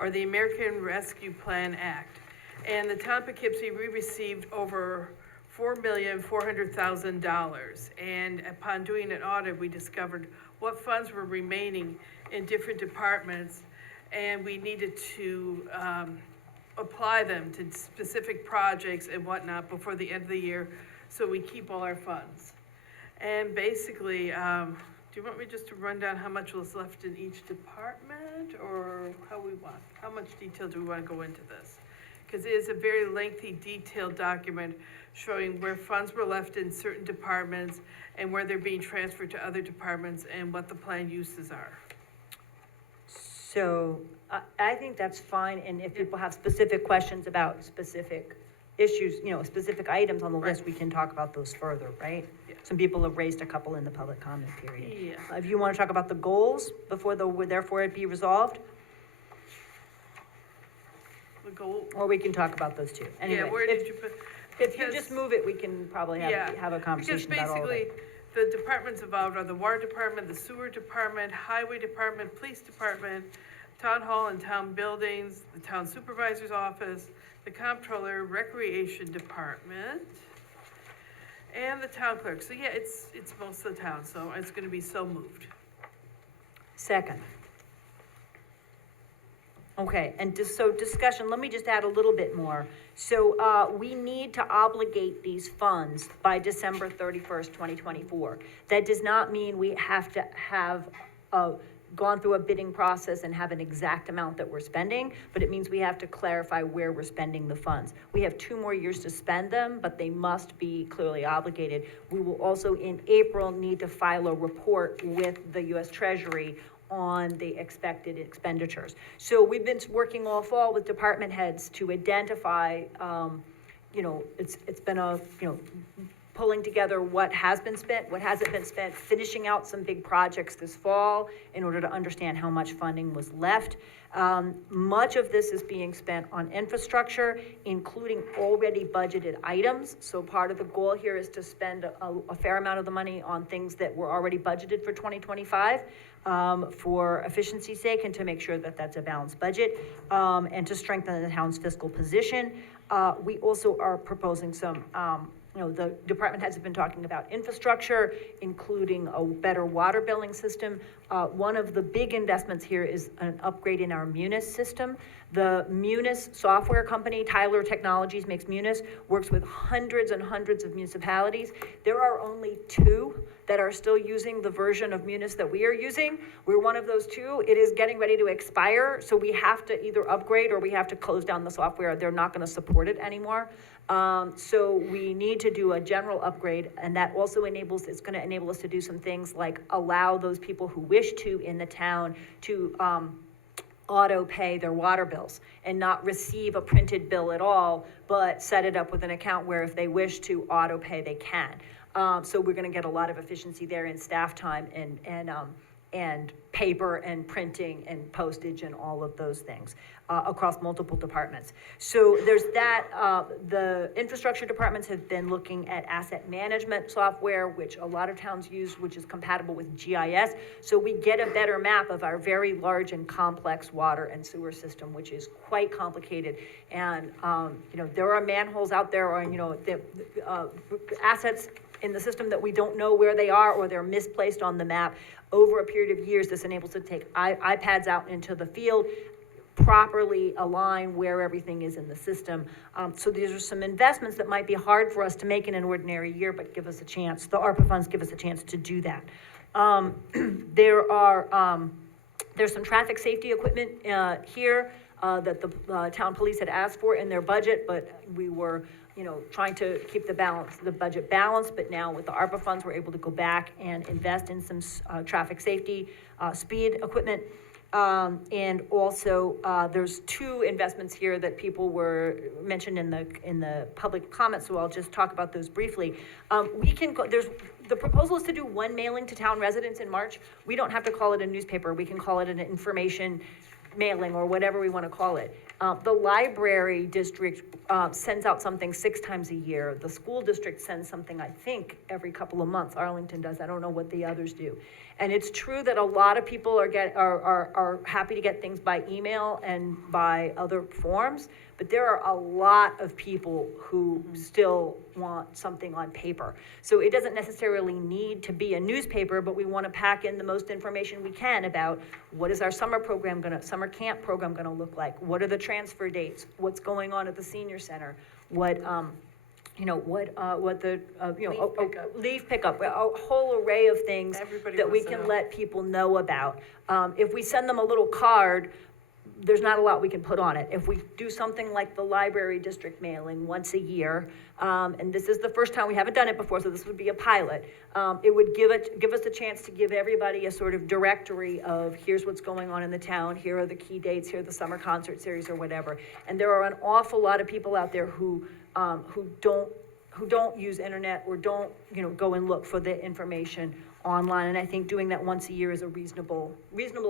or the American Rescue Plan Act. And the town of Poughkeepsie, we received over $4,400,000. And upon doing an audit, we discovered what funds were remaining in different departments, and we needed to apply them to specific projects and whatnot before the end of the year, so we keep all our funds. And basically, do you want me just to run down how much was left in each department, or how much detail do we want to go into this? Because it is a very lengthy, detailed document showing where funds were left in certain departments and where they're being transferred to other departments and what the planned uses are. So, I think that's fine, and if people have specific questions about specific issues, specific items on the list, we can talk about those further, right? Yeah. Some people have raised a couple in the public comment period. Yeah. If you wanna talk about the goals before therefore it be resolved, The goal, or we can talk about those too. Anyway, yeah, where did you put? if you because- just move it, we can probably have a conversation about all of Because it. basically, the departments involved are the water department, the sewer department, highway department, police department, town hall and town buildings, the town supervisor's office, the comptroller, recreation department, and the town clerk. So yeah, it's most of the town, so it's gonna be so moved. Second. Okay, and so discussion, let me just add a little bit more. So, we need to obligate these funds by December 31st, 2024. That does not mean we have to have, gone through a bidding process and have an exact amount that we're spending, but it means we have to clarify where we're spending the funds. We have 2 more years to spend them, but they must be clearly obligated. We will also, in April, need to file a report with the US Treasury on the expected expenditures. So we've been working all fall with department heads to identify, it's been pulling together what has been spent, what hasn't been spent, finishing out some big projects this fall in order to understand how much funding was left. Much of this is being spent on infrastructure, including already budgeted items. So part of the goal here is to spend a fair amount of the money on things that were already budgeted for 2025. For efficiency's sake and to make sure that that's a balanced budget, and to strengthen the town's fiscal position. We also are proposing some, the department heads have been talking about infrastructure, including a better water billing system. One of the big investments here is an upgrade in our Munis system. The Munis software company, Tyler Technologies, makes Munis, works with hundreds and hundreds of municipalities. There are only 2 that are still using the version of Munis that we are using. We're one of those 2. It is getting ready to expire, so we have to either upgrade or we have to close down the software. They're not gonna support it anymore. So we need to do a general upgrade, and that also it's gonna enable us to do some things like allow those people who wish to in the town to, auto pay their water bills and not receive a printed bill at all, but set it up with an account where if they wish to auto pay, they can. So we're gonna get a lot of efficiency there in staff time and paper and printing and postage and all of those things, across multiple departments. So there's that, the infrastructure departments have been looking at asset management software, which a lot of towns use, which is compatible with GIS. So we get a better map of our very large and complex water and sewer system, which is quite complicated. And, there are manholes out there, or, assets in the system that we don't know where they are, or they're misplaced on the map. Over a period of years, this enables us to take iPads out into the field, properly align where everything is in the system. So these are some investments that might be hard for us to make in an ordinary year, but give us a chance. The ARPA funds give us a chance to do that. There's some traffic safety equipment here that the town police had asked for in their budget, but we were, trying to keep the budget balanced, but now with the ARPA funds, we're able to go back and invest in some traffic safety speed equipment. And also, there's two investments here that people were mentioned in the public comments, so I'll just talk about those briefly. The proposal is to do one mailing to town residents in March. We don't have to call it a newspaper, we can call it an information mailing or whatever we want to call it. The library district sends out something 6 times a year. The school district sends something, I think, every couple of months. Arlington does. I don't know what the others do. And it's true that a lot of people are happy to get things by email and by other forms, but there are a lot of people who still want something on paper. So it doesn't necessarily need to be a newspaper, but we want to pack in the most information we can about what is our summer camp program gonna look like? What are the transfer dates? What's going on at the senior center? Leaf pickup, a whole array of things Everybody that we wants to can know. let people know about. If we send them a little card, there's not a lot we can put on it. If we do something like the library district mailing once a year, and this is the first time, we haven't done it before, so this would be a pilot. It would give us a chance to give everybody a sort of directory of here's what's going on in the town, here are the key dates, here are the summer concert series or whatever. And there are an awful lot of people out there who don't use internet or don't, go and look for the information online. And I think doing that once a year is a reasonable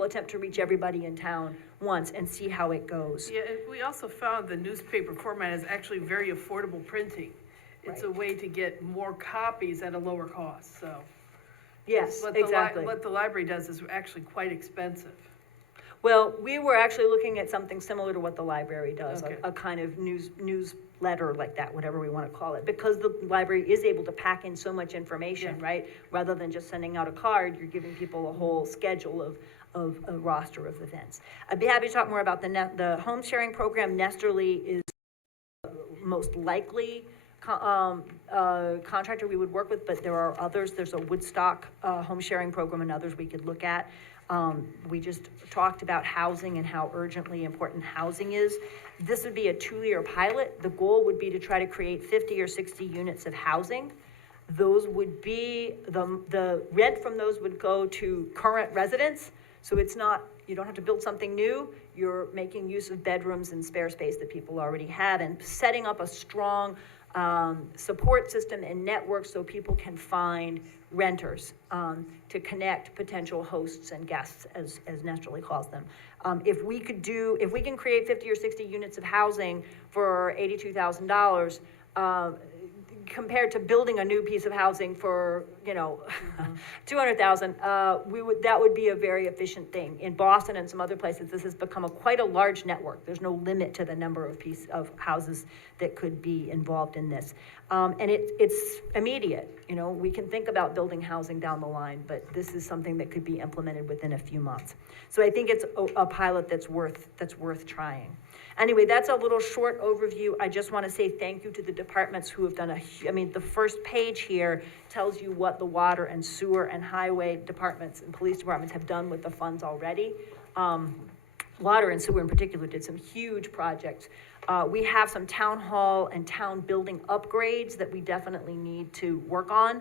attempt to reach everybody in town once and see how it goes. Yeah, and we also found the newspaper format is actually very affordable printing. It's a way to get more copies at a lower cost, so. Yes, What exactly. What the library does is actually quite expensive. Well, we were actually looking at something similar to what the library does, Okay. a kind of newsletter like that, whatever we want to call it, because the library is able to pack in so much information, Yeah. right? Rather than just sending out a card, you're giving people a whole schedule of a roster of events. I'd be happy to talk more about the home sharing program. Nesterly is most likely contractor we would work with, but there are others. There's a Woodstock home sharing program and others we could look at. We just talked about housing and how urgently important housing is. This would be a 2-year pilot. The goal would be to try to create 50 or 60 units of housing. Those would be, the rent from those would go to current residents. So it's not, you don't have to build something new. You're making use of bedrooms and spare space that people already have and setting up a strong support system and network so people can find renters to connect potential hosts and guests, as Nesterly calls them. If we can create 50 or 60 units of housing for $82,000, compared to building a new piece of housing for, $200,000, that would be a very efficient thing. In Boston and some other places, this has become quite a large network. There's no limit to the number of houses that could be involved in this. And it's immediate, we can think about building housing down the line, but this is something that could be implemented within a few months. So I think it's a pilot that's worth trying. Anyway, that's a little short overview. I just want to say thank you to the departments who have done the first page here tells you what the water and sewer and highway departments and police departments have done with the funds already. Water and sewer in particular did some huge projects. We have some town hall and town building upgrades that we definitely need to work on,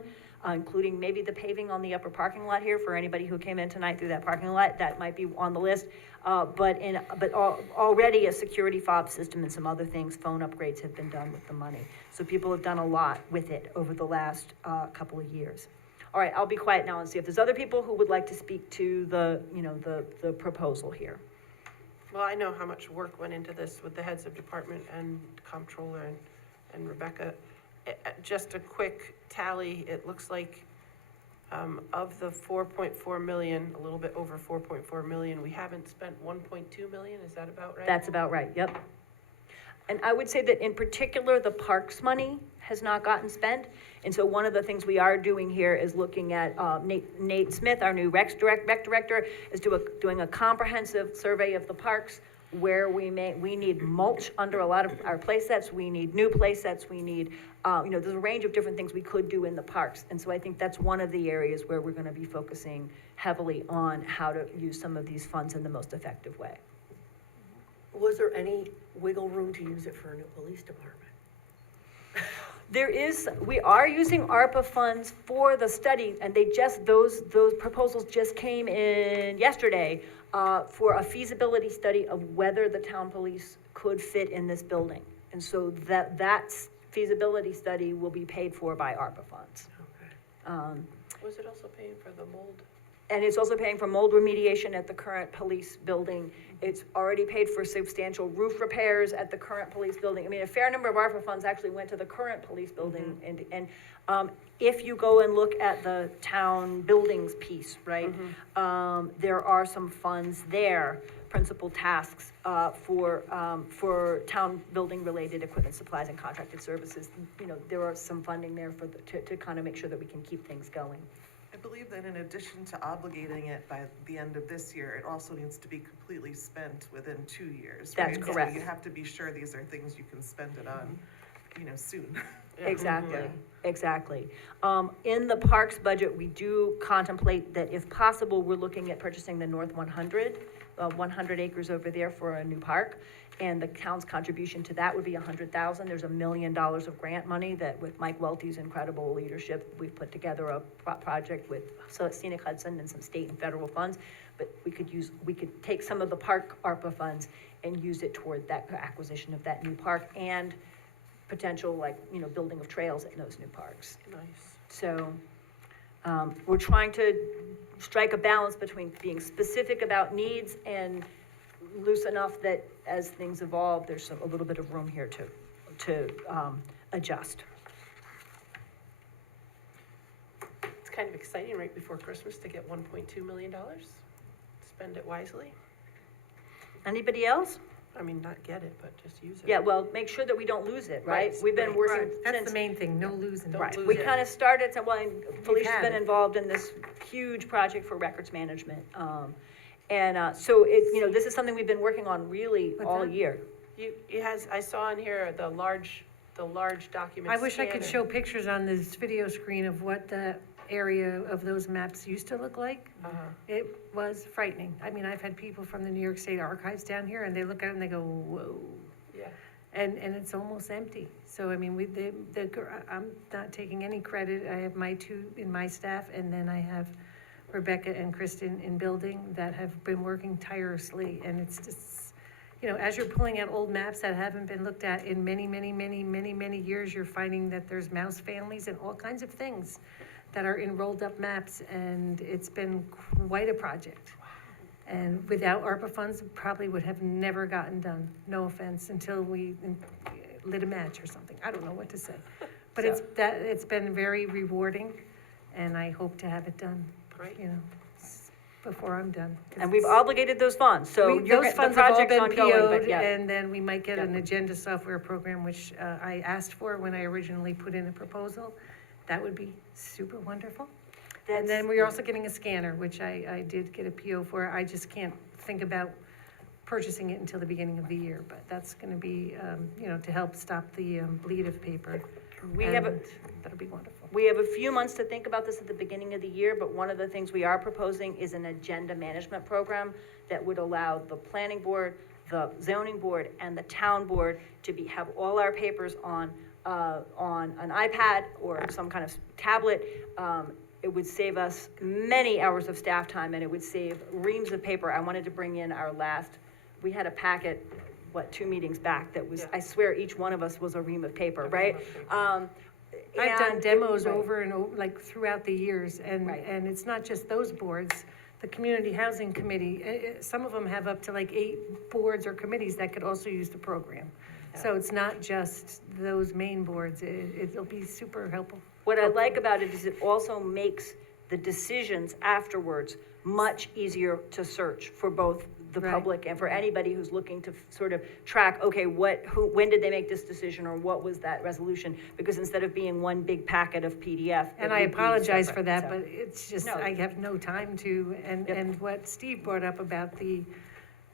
including maybe the paving on the upper parking lot here for anybody who came in tonight through that parking lot. That might be on the list. Already a security fob system and some other things, phone upgrades have been done with the money. So people have done a lot with it over the last couple of years. All right, I'll be quiet now and see if there's other people who would like to speak to the proposal here. Well, I know how much work went into this with the heads of department and comptroller and Rebecca. Just a quick tally, it looks like of the 4.4 million, a little bit over 4.4 million, we haven't spent 1.2 million, is that about right? That's about right, yep. And I would say that in particular, the parks money has not gotten spent. And so one of the things we are doing here is looking at, Nate Smith, our new rec director, is doing a comprehensive survey of the parks, where we need mulch under a lot of our play sets, we need new play sets, we need, there's a range of different things we could do in the parks. And so I think that's one of the areas where we're gonna be focusing heavily on how to use some of these funds in the most effective way. Was there any wiggle room to use it for a new police department? We are using ARPA funds for the study, and those proposals just came in yesterday, for a feasibility study of whether the town police could fit in this building. And so that feasibility study will be paid for by ARPA funds. Okay. Was it also paying for the mold? And it's also paying for mold remediation at the current police building. It's already paid for substantial roof repairs at the current police building. I mean, a fair number of ARPA funds actually went to the current police building. And if you go and look at the town buildings piece, right? There are some funds there, principal tasks, for town building related equipment, supplies and contracted services. There are some funding there to kind of make sure that we can keep things going. I believe that in addition to obligating it by the end of this year, it also needs to be completely spent within 2 years, right? That's correct. So you have to be sure these are things you can spend it on, soon. Exactly. In the parks budget, we do contemplate that if possible, we're looking at purchasing the North 100 acres over there for a new park. And the town's contribution to that would be $100,000. There's $1 million of grant money that, with Mike Welty's incredible leadership, we've put together a project with Scenic Hudson and some state and federal funds. But we could take some of the park ARPA funds and use it toward that acquisition of that new park and potential, building of trails in those new parks. Nice. So, we're trying to strike a balance between being specific about needs and loose enough that as things evolve, there's a little bit of room here to adjust. It's kind of exciting right before Christmas to get $1.2 million. Spend it wisely. Anybody else? I mean, not get it, but just use it. Yeah, well, make sure that we don't lose it, right? We've been working That's since. the main thing, no losing. Don't lose We it. kind of started, and Felicia's had been it. involved in this huge project for records management. So this is something we've been working on really What's all that? year. I saw in here the large document. I wish I could scanner. show pictures on this video screen of what the area of those maps used to look like. It was frightening. I mean, I've had people from the New York State Archives down here, and they look at it and they go, whoa. Yeah. And it's almost empty. So, I mean, I'm not taking any credit. I have my two in my staff, and then I have Rebecca and Kristen in building that have been working tirelessly. And it's just, as you're pulling out old maps that haven't been looked at in many, many, many, many, many years, you're finding that there's mouse families and all kinds of things that are in rolled up maps. And it's been quite a project. And without ARPA funds, it probably would have never gotten done, no offense, until we lit a match or something. I don't know what to say. But it's been very rewarding, and I hope to have it done, before I'm done. 'Cause And we've obligated those funds, so those funds have all project's been ongoing, but PO'd, yeah. and then we might get an agenda software program, which I asked for when I originally put in a proposal. That would be super wonderful. And then we're also getting a scanner, which I did get a PO for. I just can't think about purchasing it until the beginning of the year, but that's gonna be, to help stop the bleed of paper. That'll be wonderful. We have a few months to think about this at the beginning of the year, but one of the things we are proposing is an agenda management program that would allow the planning board, the zoning board, and the town board to have all our papers on an iPad or some kind of tablet. It would save us many hours of staff time, and it would save reams of paper. I wanted to bring in we had a packet, 2 meetings back, that was, I swear each one of us was a ream of paper, right? I've done demos right. over and over, throughout the years, and it's not just those boards. The Community Housing Committee, some of them have up to 8 boards or committees that could also use the program. So it's not just those main boards, it'll be super helpful. What I like about it is it also makes the decisions afterwards much easier to search for both the Right. public and for anybody who's looking to sort of track, okay, when did they make this decision, or what was that resolution? Because instead of being one big packet of PDF. And it I would be apologize for separate, that, so. but it's just, No. I have no time to, and what Steve brought up about the,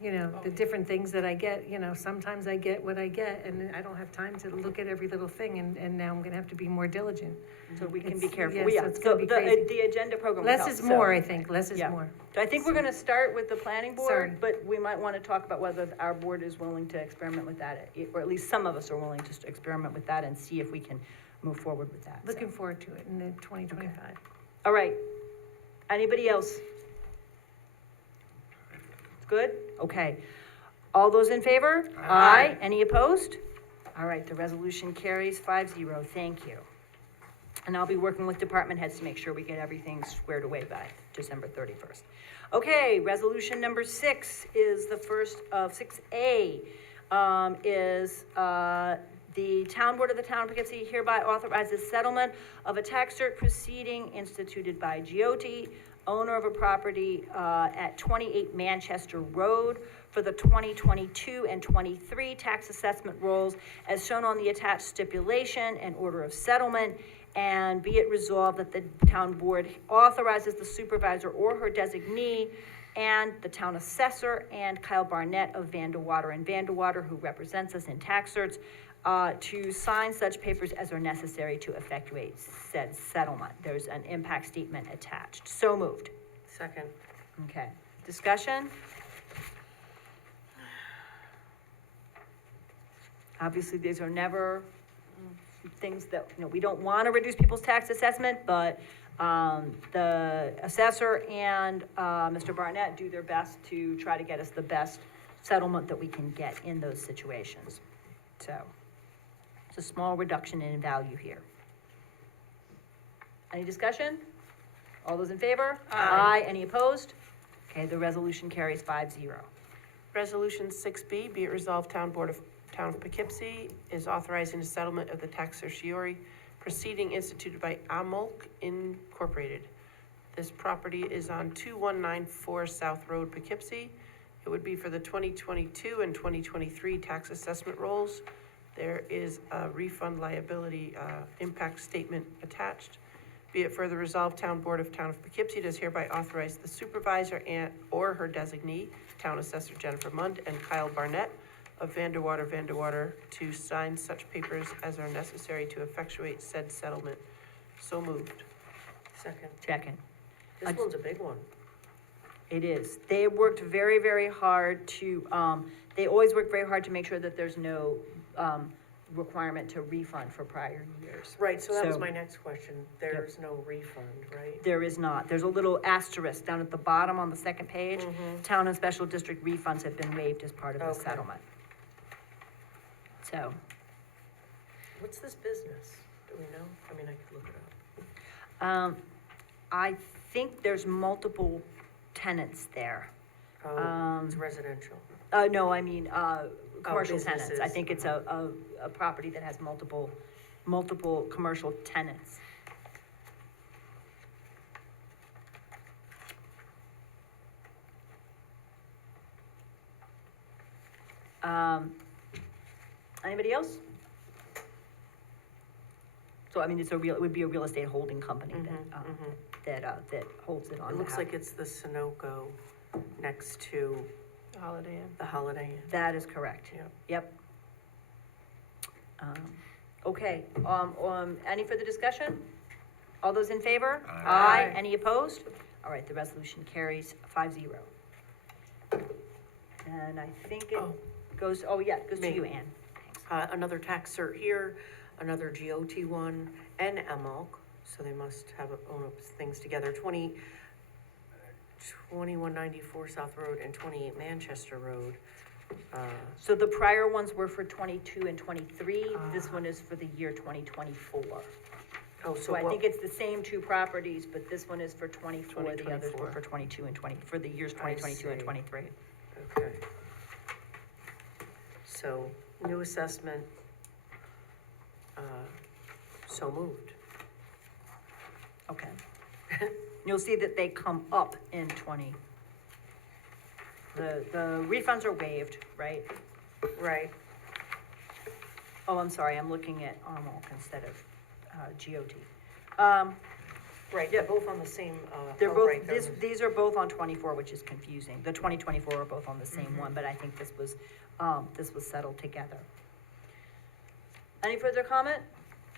you know, the different things that I get, you know, sometimes I get what I get, and I don't have time to look at every little thing, and now I'm gonna have to be more diligent. So we can be It's- careful. yes, Yeah, it's so gonna be crazy. the agenda program Less helps, is more, so- I think, less is Yeah. more. So I think we're gonna start with the planning Sorry. board, but we might wanna talk about whether our board is willing to experiment with that, or at least some of us are willing to experiment with that and see if we can move forward with that. so. Looking forward to it in the 2025. All right. Anybody else? Good? Okay. All those in favor? Aye. Any opposed? All right, the resolution carries 5-0. Thank you. And I'll be working with department heads to make sure we get everything squared away by December 31st. Okay, resolution number 6 is the first of 6A, the town board of the town of Poughkeepsie hereby authorizes settlement of a tax cert proceeding instituted by GOT, owner of a property at 28 Manchester Road, for the 2022 and 23 tax assessment rolls as shown on the attached stipulation and order of settlement. And be it resolved that the town board authorizes the supervisor or her designee and the town assessor and Kyle Barnett of Vandewater and Vandewater, who represents us in tax certs, to sign such papers as are necessary to effectuate said settlement. There's an impact statement attached. So moved. Second. Okay. Discussion? Obviously, these are never things that, you know, we don't want to reduce people's tax assessment, but the assessor and Mr. Barnett do their best to try to get us the best settlement that we can get in those situations. So, it's a small reduction in value here. Any discussion? All those in favor? Aye. Any opposed? Okay, the resolution carries 5-0. Resolution 6B, be it resolved, Town of Poughkeepsie is authorizing the settlement of the tax certiorari proceeding instituted by Amolk Incorporated. This property is on 2194 South Road, Poughkeepsie. It would be for the 2022 and 2023 tax assessment rolls. There is a refund liability impact statement attached. Be it further resolved, Town Board of Town of Poughkeepsie does hereby authorize the supervisor and or her designee, Town Assessor Jennifer Mund and Kyle Barnett of Vandewater to sign such papers as are necessary to effectuate said settlement. So moved. Second. Second. This one's a big one. It is. They worked very, very hard to, they always work very hard to make sure that there's no, requirement to refund for prior years. Right, so that was my next question. There's no refund, right? There is not. There's a little asterisk down at the bottom on the second page. Town and special district refunds have been waived as part of the Okay. settlement. So, What's this business? Do we know? I mean, I could look it up. I think there's multiple tenants there. Oh, it's residential. No, I mean, commercial tenants. I businesses. think it's a property that has multiple commercial tenants. Anybody else? So, I mean, it would be a real estate holding company that holds it on It looks behalf. like it's the Sunoco next to Holiday Inn. the Holiday Inn. That is correct. Yep. Yep. Okay, any further discussion? All those in favor? Aye. Any opposed? All right, the resolution carries 5-0. And I think it goes to Me. you, Ann. Another tax cert here, another GOT one, and Amolk, so they must have own up things together. 2194 South Road and 28 Manchester Road. So the prior ones were for 22 and 23. This one is for the year 2024. Oh, So I what- think it's the same two properties, but this one is for 24, the others were 2024. for 22 and 20, for the years I 2022 and see. 23. Okay. So, new assessment, so moved. Okay. You'll see that they come up in 20. The refunds are waived, right? Right. Oh, I'm sorry, I'm looking at Amok instead of GOT. Right, they're both on the same, They're oh, both, right, these are both on 24, which is confusing. The 2024 are both on the same one, but I think this was settled together. Any further comment?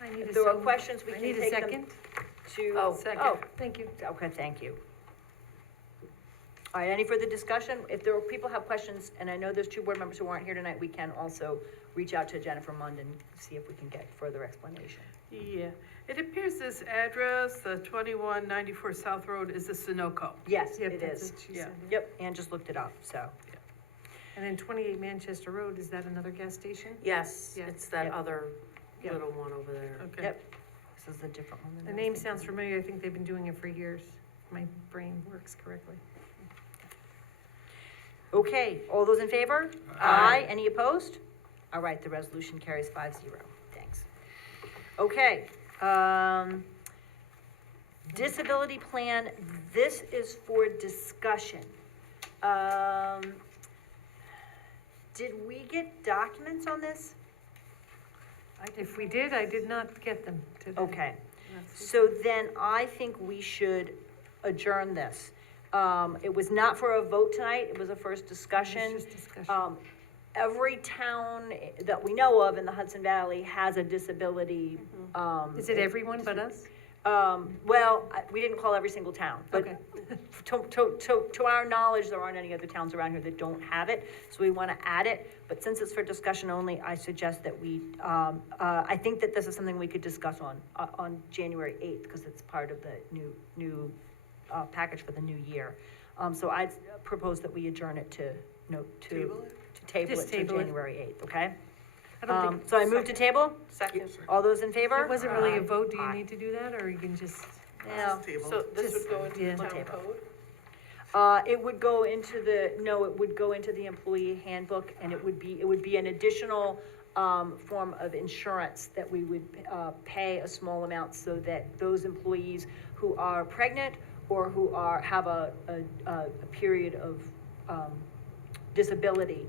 I need If a there are second. questions, we I can need a take them second. to. Oh, Second, thank you. Okay, thank you. All right, any further discussion? If there are people have questions, and I know there's 2 board members who aren't here tonight, we can also reach out to Jennifer Mund and see if we can get further explanation. Yeah, it appears this address, the 2194 South Road, is the Sunoco. Yes, Yep, it that's is. what she Yeah. said. Yep, Ann just looked it up, so. And then 28 Manchester Road, is that another gas station? yes, Yeah. it's that Yep. other Yep. little one over there. Okay. Yep. This is a different one than The I was name thinking. sounds familiar, I think they've been doing it for years. My brain works correctly. Okay, all those in favor? Aye. Any opposed? All right, the resolution carries 5-0. Thanks. Okay, disability plan, this is for discussion. Did we get documents on this? If we did, I did not get them today. Okay, That's- so then I think we should adjourn this. It was not for a vote tonight, it was a first discussion. It's just discussion. Every town that we know of in the Hudson Valley has a disability. Is it everyone but us? Well, we didn't call every single town, but Okay. to our knowledge, there aren't any other towns around here that don't have it, so we want to add it. But since it's for discussion only, I suggest that we, I think that this is something we could discuss on January 8th, because it's part of the new package for the new year. So I'd propose that we adjourn it to Table it? table Just it to table it. January 8th, okay? I don't think, So I move to table? Second. All those in favor? it wasn't really a Aye. vote, do you Aye. need to do that, or you can just? Yeah. Just table. So this Just- would go into yeah. the town Table. code? It would go into it would go into the employee handbook, and it would be an additional, form of insurance that we would, pay a small amount so that those employees who are pregnant or who have a period of, disability,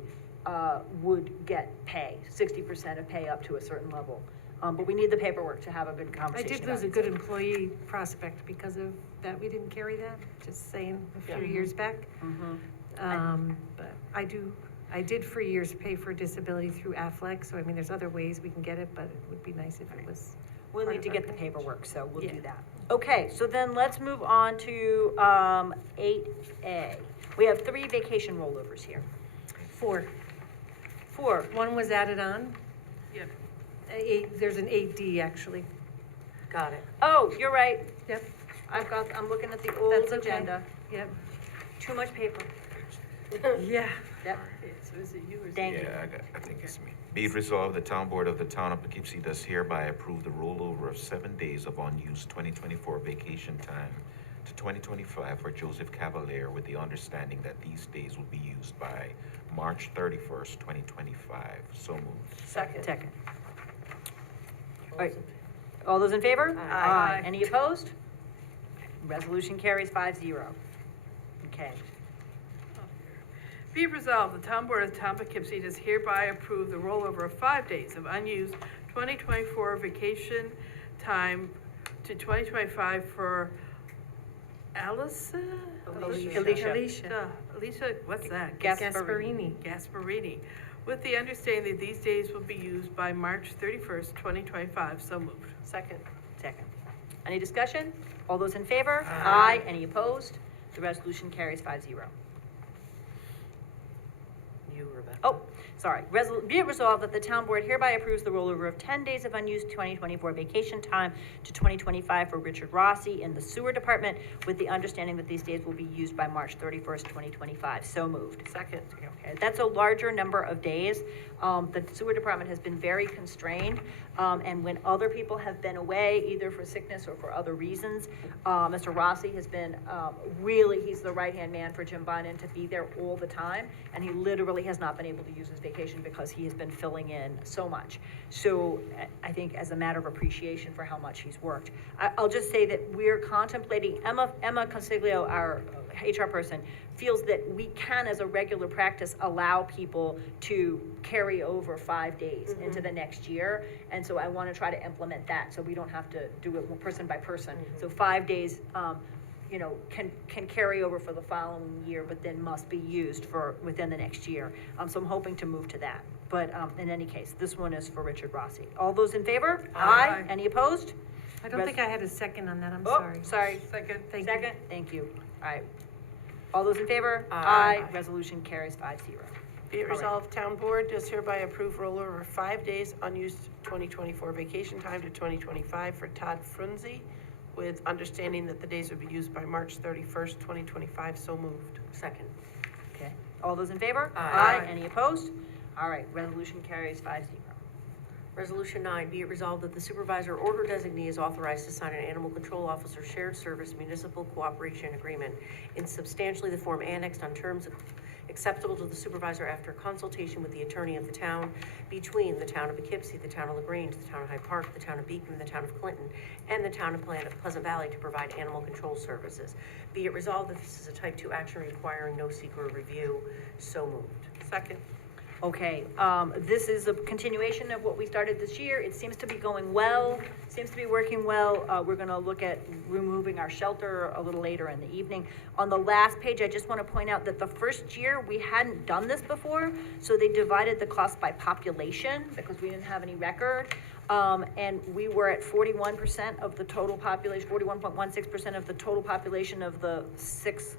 would get pay, 60% of pay up to a certain level. But we need the paperwork to have a good I conversation did about lose a it. good employee prospect because of that, we didn't carry that, just saying, a few Yeah. years back. Mhm. But I did for years pay for disability through Aflac, so I mean, there's other ways we can get it, but it would be nice if it was. We'll part need of to our get the package. paperwork, so we'll do Yeah. that. Okay, so then let's move on to, 8A. We have 3 vacation rollovers here. 4, 4, one was added on, Yep. 8, there's an 8D actually. Got it. oh, you're right, Yep, I'm looking at the old That's okay. agenda. yep, Too much paper. yeah. Yep, Okay, so is it you or is it? thank you. Yeah, I think it's me. Be it resolved, the town board of the town of Poughkeepsie does hereby approve the rollover of 7 days of unused 2024 vacation time to 2025 for Joseph Cavalier, with the understanding that these days will be used by March 31st, 2025. So moved. Second. Second. All right, all those in favor? Aye. Any opposed? Resolution carries 5-0. Okay. Be it resolved, the town board of the town of Poughkeepsie does hereby approve the rollover of 5 days of unused 2024 vacation time to 2025 for Alicia? Alicia. Alicia, what's that? Gasparini. Gasparini, with the understanding that these days will be used by March 31st, 2025. So moved. Second. Second. Any discussion? All those in favor? Aye. Any opposed? The resolution carries 5-0. You, Rebecca. Oh, sorry. Be it resolved that the town board hereby approves the rollover of 10 days of unused 2024 vacation time to 2025 for Richard Rossi in the sewer department, with the understanding that these days will be used by March 31st, 2025. So moved. Second. Okay, that's a larger number of days. The sewer department has been very constrained, and when other people have been away, either for sickness or for other reasons, Mr. Rossi has been, really, he's the right-hand man for Jim Bonin to be there all the time, and he literally has not been not been able to use his vacation because he has been filling in so much. So I think as a matter of appreciation for how much he's worked. I'll just say that we're contemplating, Emma Consiglio, our HR person, feels that we can, as a regular practice, allow people to carry over 5 days into the next year. And so I want to try to implement that, so we don't have to do it person by person. So 5 days, you know, can carry over for the following year, but then must be used for within the next year. So I'm hoping to move to that. But in any case, this one is for Richard Rossi. All those in favor? Aye. Any opposed? I don't think I had a second on that, I'm Oh, sorry. sorry. Second. Thank you. Second, thank you. All right. All those in favor? Aye. Resolution carries 5-0. Be it All right. resolved, Town Board does hereby approve rollover 5 days unused 2024 vacation time to 2025 for Todd Frunze, with understanding that the days would be used by March 31st, 2025. So moved. Second. Okay. All those in favor? Aye. Any opposed? All right, resolution carries 5-0. Resolution 9, be it resolved that the supervisor or her designee is authorized to sign an animal control officer shared service municipal cooperation agreement in substantially the form annexed on terms acceptable to the supervisor after consultation with the attorney of the town, between the town of Poughkeepsie, the town of LaGrange, the town of Hyde Park, the town of Beacon, the town of Clinton, and the town of Pleasant Valley to provide animal control services. Be it resolved that this is a type 2 action requiring no secret review. So moved. Second. Okay, this is a continuation of what we started this year. It seems to be going well, seems to be working well. We're gonna look at removing our shelter a little later in the evening. On the last page, I just wanna point out that the first year, we hadn't done this before, so they divided the cost by population because we didn't have any record. And we were at 41% of the total population, 41.16% of the total population of the 6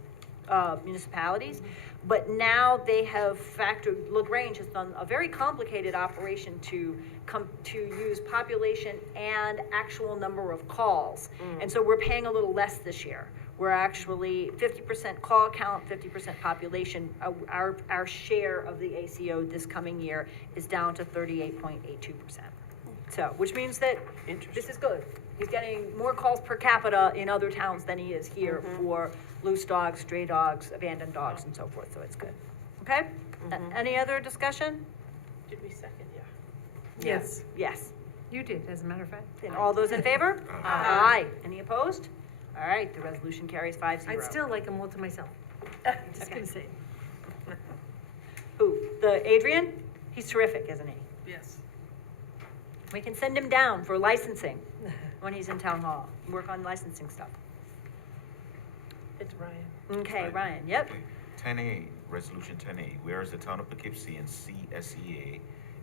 municipalities. But now they have factored, LaGrange has done a very complicated operation to use population and actual number of calls. And so we're paying a little less this year. We're actually 50% call count, 50% population. Our share of the ACO this coming year is down to 38.82%. So, which means that this is good. He's getting more calls per capita in other towns than he is here for loose dogs, stray dogs, abandoned dogs, and so forth, so it's good. Okay? Any other discussion? Did we second? Yeah. Yes, Yes. you did, as a matter of fact. And all those in favor? Aye. Any opposed? All right, the resolution carries 5-0. I'd still like them all to myself. Just gonna say. Who? The Adrian? He's terrific, isn't he? Yes. We can send him down for licensing when he's in town hall, work on licensing stuff. It's Ryan. Okay, Ryan, yep. 10A, Resolution 10A, whereas the Town of Poughkeepsie and CSEA,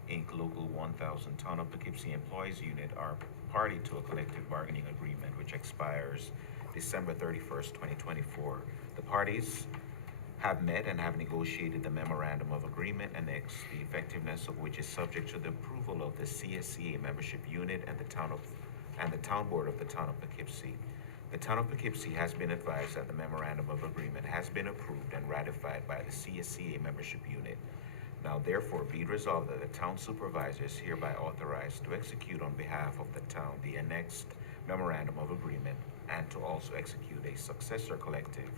Inc., Local 1000, Town of Poughkeepsie Employees Unit are party to a collective bargaining agreement which expires December 31st, 2024. The parties have met and have negotiated the memorandum of agreement annexed, the effectiveness of which is subject to the approval of the CSEA membership unit and the town board of the Town of Poughkeepsie. The Town of Poughkeepsie has been advised that the memorandum of agreement has been approved and ratified by the CSEA membership unit. Now therefore be it resolved that the town supervisor is hereby authorized to execute on behalf of the town the annexed memorandum of agreement and to also execute a successor collective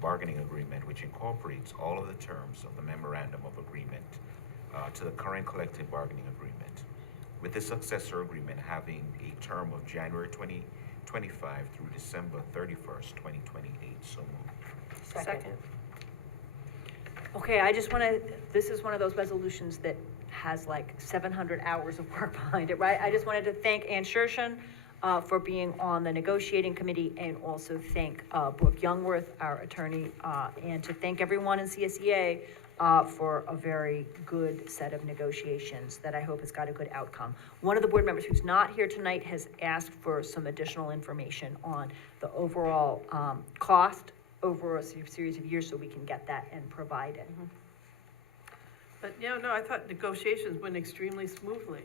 bargaining agreement which incorporates all of the terms of the memorandum of agreement to the current collective bargaining agreement, with the successor agreement having a term of January 2025 through December 31st, 2028. So moved. Second. Okay, I just want to, this is one of those resolutions that has like 700 hours of work behind it, right? I just wanted to thank Ann Shershen for being on the negotiating committee, and also thank Brooke Youngworth, our attorney, and to thank everyone in CSEA for a very good set of negotiations that I hope has got a good outcome. One of the board members who's not here tonight has asked for some additional information on the overall cost over a series of years, so we can get that and provide it. But, no, I thought negotiations went extremely smoothly.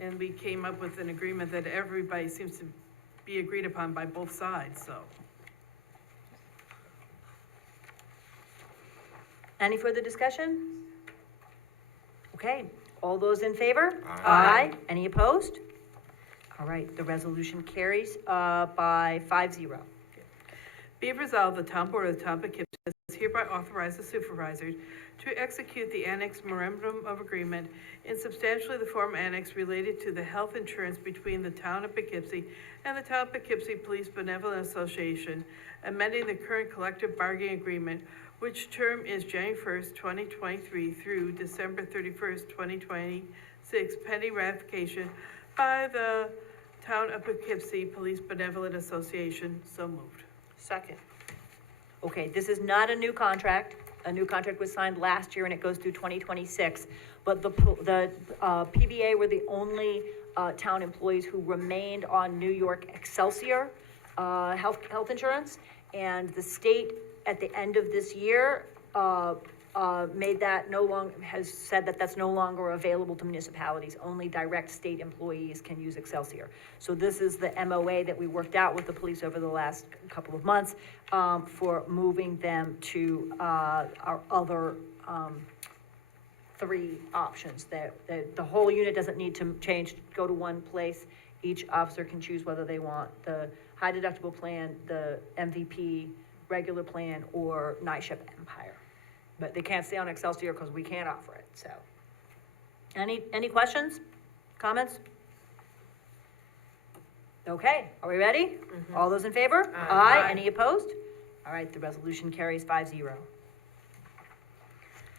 And we came up with an agreement that everybody seems to be agreed upon by both sides, so. Any further discussion? Okay, all those in favor? Aye. Any opposed? All right, the resolution carries by 5-0. Be it resolved, the town board of the town of Poughkeepsie does hereby authorize the supervisor to execute the annexed memorandum of agreement in substantially the form annexed related to the health insurance between the town of Poughkeepsie and the town of Poughkeepsie Police Benevolent Association, amending the current collective bargaining agreement, which term is January 1st, 2023 through December 31st, 2026, pending ratification by the town of Poughkeepsie Police Benevolent Association. So moved. Second. Okay, this is not a new contract. A new contract was signed last year and it goes through 2026. But the PBA were the only town employees who remained on New York Excelsior health insurance. And the state, at the end of this year, made that has said that that's no longer available to municipalities. Only direct state employees can use Excelsior. So this is the MOA that we worked out with the police over the last couple of months for moving them to our other three options. The whole unit doesn't need to go to one place. Each officer can choose whether they want the high deductible plan, the MVP, regular plan, or NISHIP Empire. But they can't stay on Excelsior because we can't offer it, so. Any questions, comments? Okay, are we ready? All those in favor? Aye. Any opposed? All right, the resolution carries 5-0.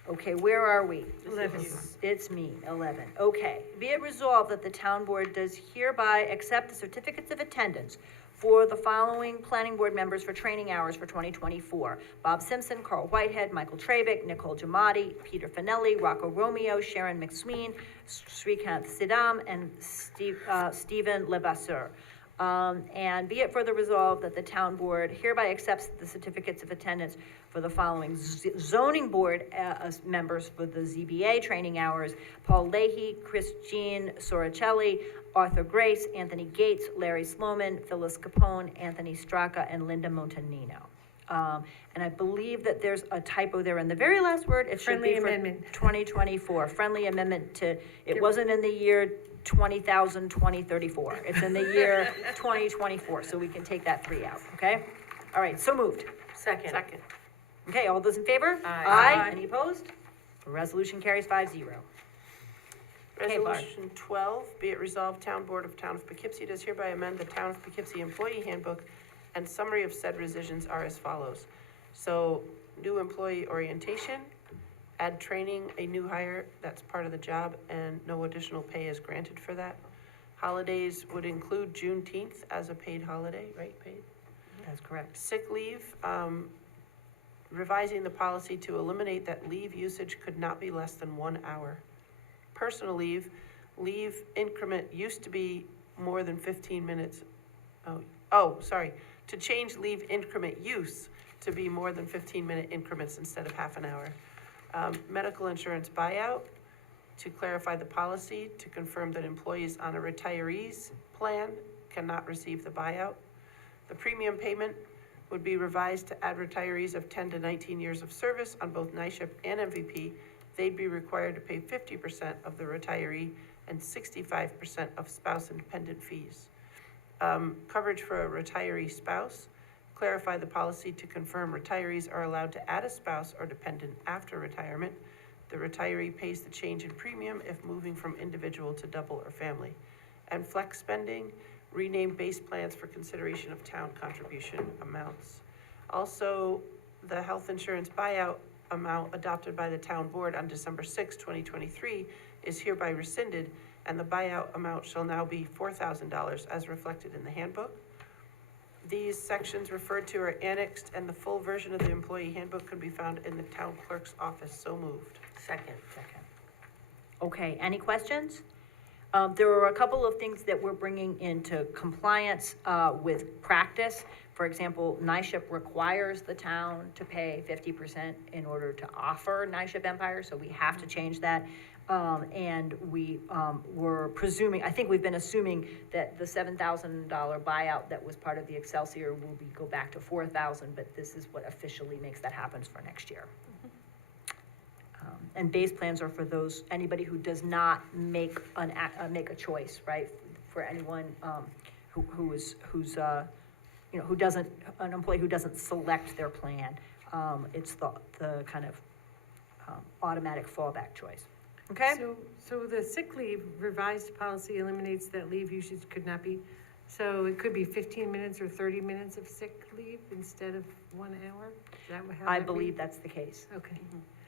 Okay, where are we? 11. It's me, 11. Okay, be it resolved that the town board does hereby accept the certificates of attendance for the following planning board members for training hours for 2024. Bob Simpson, Carl Whitehead, Michael Trabick, Nicole Giamatti, Peter Finelli, Rocco Romeo, Sharon McSween, Srikanth Siddham, and Stephen Levasseur. And be it further resolved that the town board hereby accepts the certificates of attendance for the following zoning board members for the ZBA training hours: Paul Leahy, Christine Soricelli, Arthur Grace, Anthony Gates, Larry Sloman, Phyllis Capone, Anthony Straka, and Linda Montanino. And I believe that there's a typo there in the very last word. It should be for 2024. Friendly amendment to, it wasn't in the year 2034. It's in the year 2024, so we can take that 3 out, okay? All right, so moved. Second. Okay, all those in favor? Aye. Any opposed? The resolution carries 5-0. Okay, Barb. Resolution 12, be it resolved, Town Board of Town of Poughkeepsie does hereby amend the Town of Poughkeepsie Employee Handbook, and summary of said revisions are as follows. So, new employee orientation, add training, a new hire, that's part of the job, and no additional pay is granted for that. Holidays would include Juneteenth as a paid holiday, right, paid? That's correct. Sick leave, revising the policy to eliminate that leave usage could not be less than 1 hour. Personal leave increment used to be more than 15 minutes. To change leave increment use to be more than 15-minute increments instead of half an hour. Medical insurance buyout, to clarify the policy, to confirm that employees on a retiree's plan cannot receive the buyout. The premium payment would be revised to add retirees of 10 to 19 years of service on both NISHIP and MVP. They'd be required to pay 50% of the retiree and 65% of spouse and dependent fees. Coverage for a retiree spouse, clarify the policy to confirm retirees are allowed to add a spouse or dependent after retirement. The retiree pays the change in premium if moving from individual to double or family. And flex spending, rename base plans for consideration of town contribution amounts. Also, the health insurance buyout amount adopted by the town board on December 6, 2023 is hereby rescinded, and the buyout amount shall now be $4,000 as reflected in the handbook. These sections referred to are annexed, and the full version of the employee handbook can be found in the town clerk's office. So moved. Second. Okay, any questions? There are a couple of things that we're bringing into compliance with practice. For example, NISHIP requires the town to pay 50% in order to offer NISHIP Empire, so we have to change that. And we were presuming, I think we've been assuming that the $7,000 buyout that was part of the Excelsior will go back to $4,000, but this is what officially makes that happen for next year. And base plans are for anybody who does not make a choice, right? For anyone who doesn't, an employee who doesn't select their plan. it's the kind of automatic fallback choice. Okay? So the sick leave revised policy eliminates that leave usage could not be, so it could be 15 minutes or 30 minutes of sick leave instead of 1 hour? Is that how I that believe reads? that's the case. Okay.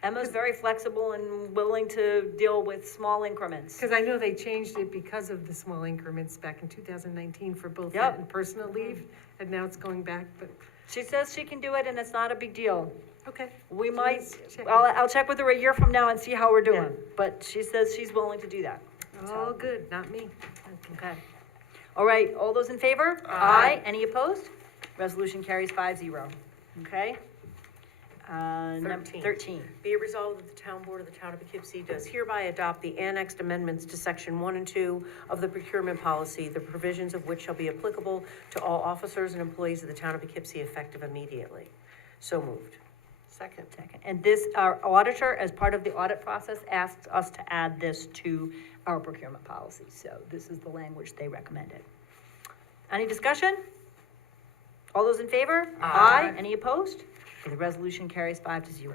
Emma's very flexible and willing to deal with small increments. Because I know they changed it because of the small increments back in 2019 for both Yep. that and personal leave, and now it's going back, but, She says she can do it and it's not a big deal. okay. We So might, let's check I'll check with her a year from now and see how we're doing, Yeah. but she says she's willing to do that. Oh, good, not me. Okay. All right, all those in favor? Aye. Any opposed? Resolution carries 5-0. Okay? Number 13. Be it resolved that the Town Board of the Town of Poughkeepsie does hereby adopt the annexed amendments to Section 1 and 2 of the procurement policy, the provisions of which shall be applicable to all officers and employees of the Town of Poughkeepsie effective immediately. So moved. Second. And this, our auditor, as part of the audit process, asked us to add this to our procurement policy. So this is the language they recommended. Any discussion? All those in favor? Aye. Any opposed? The resolution carries 5-0.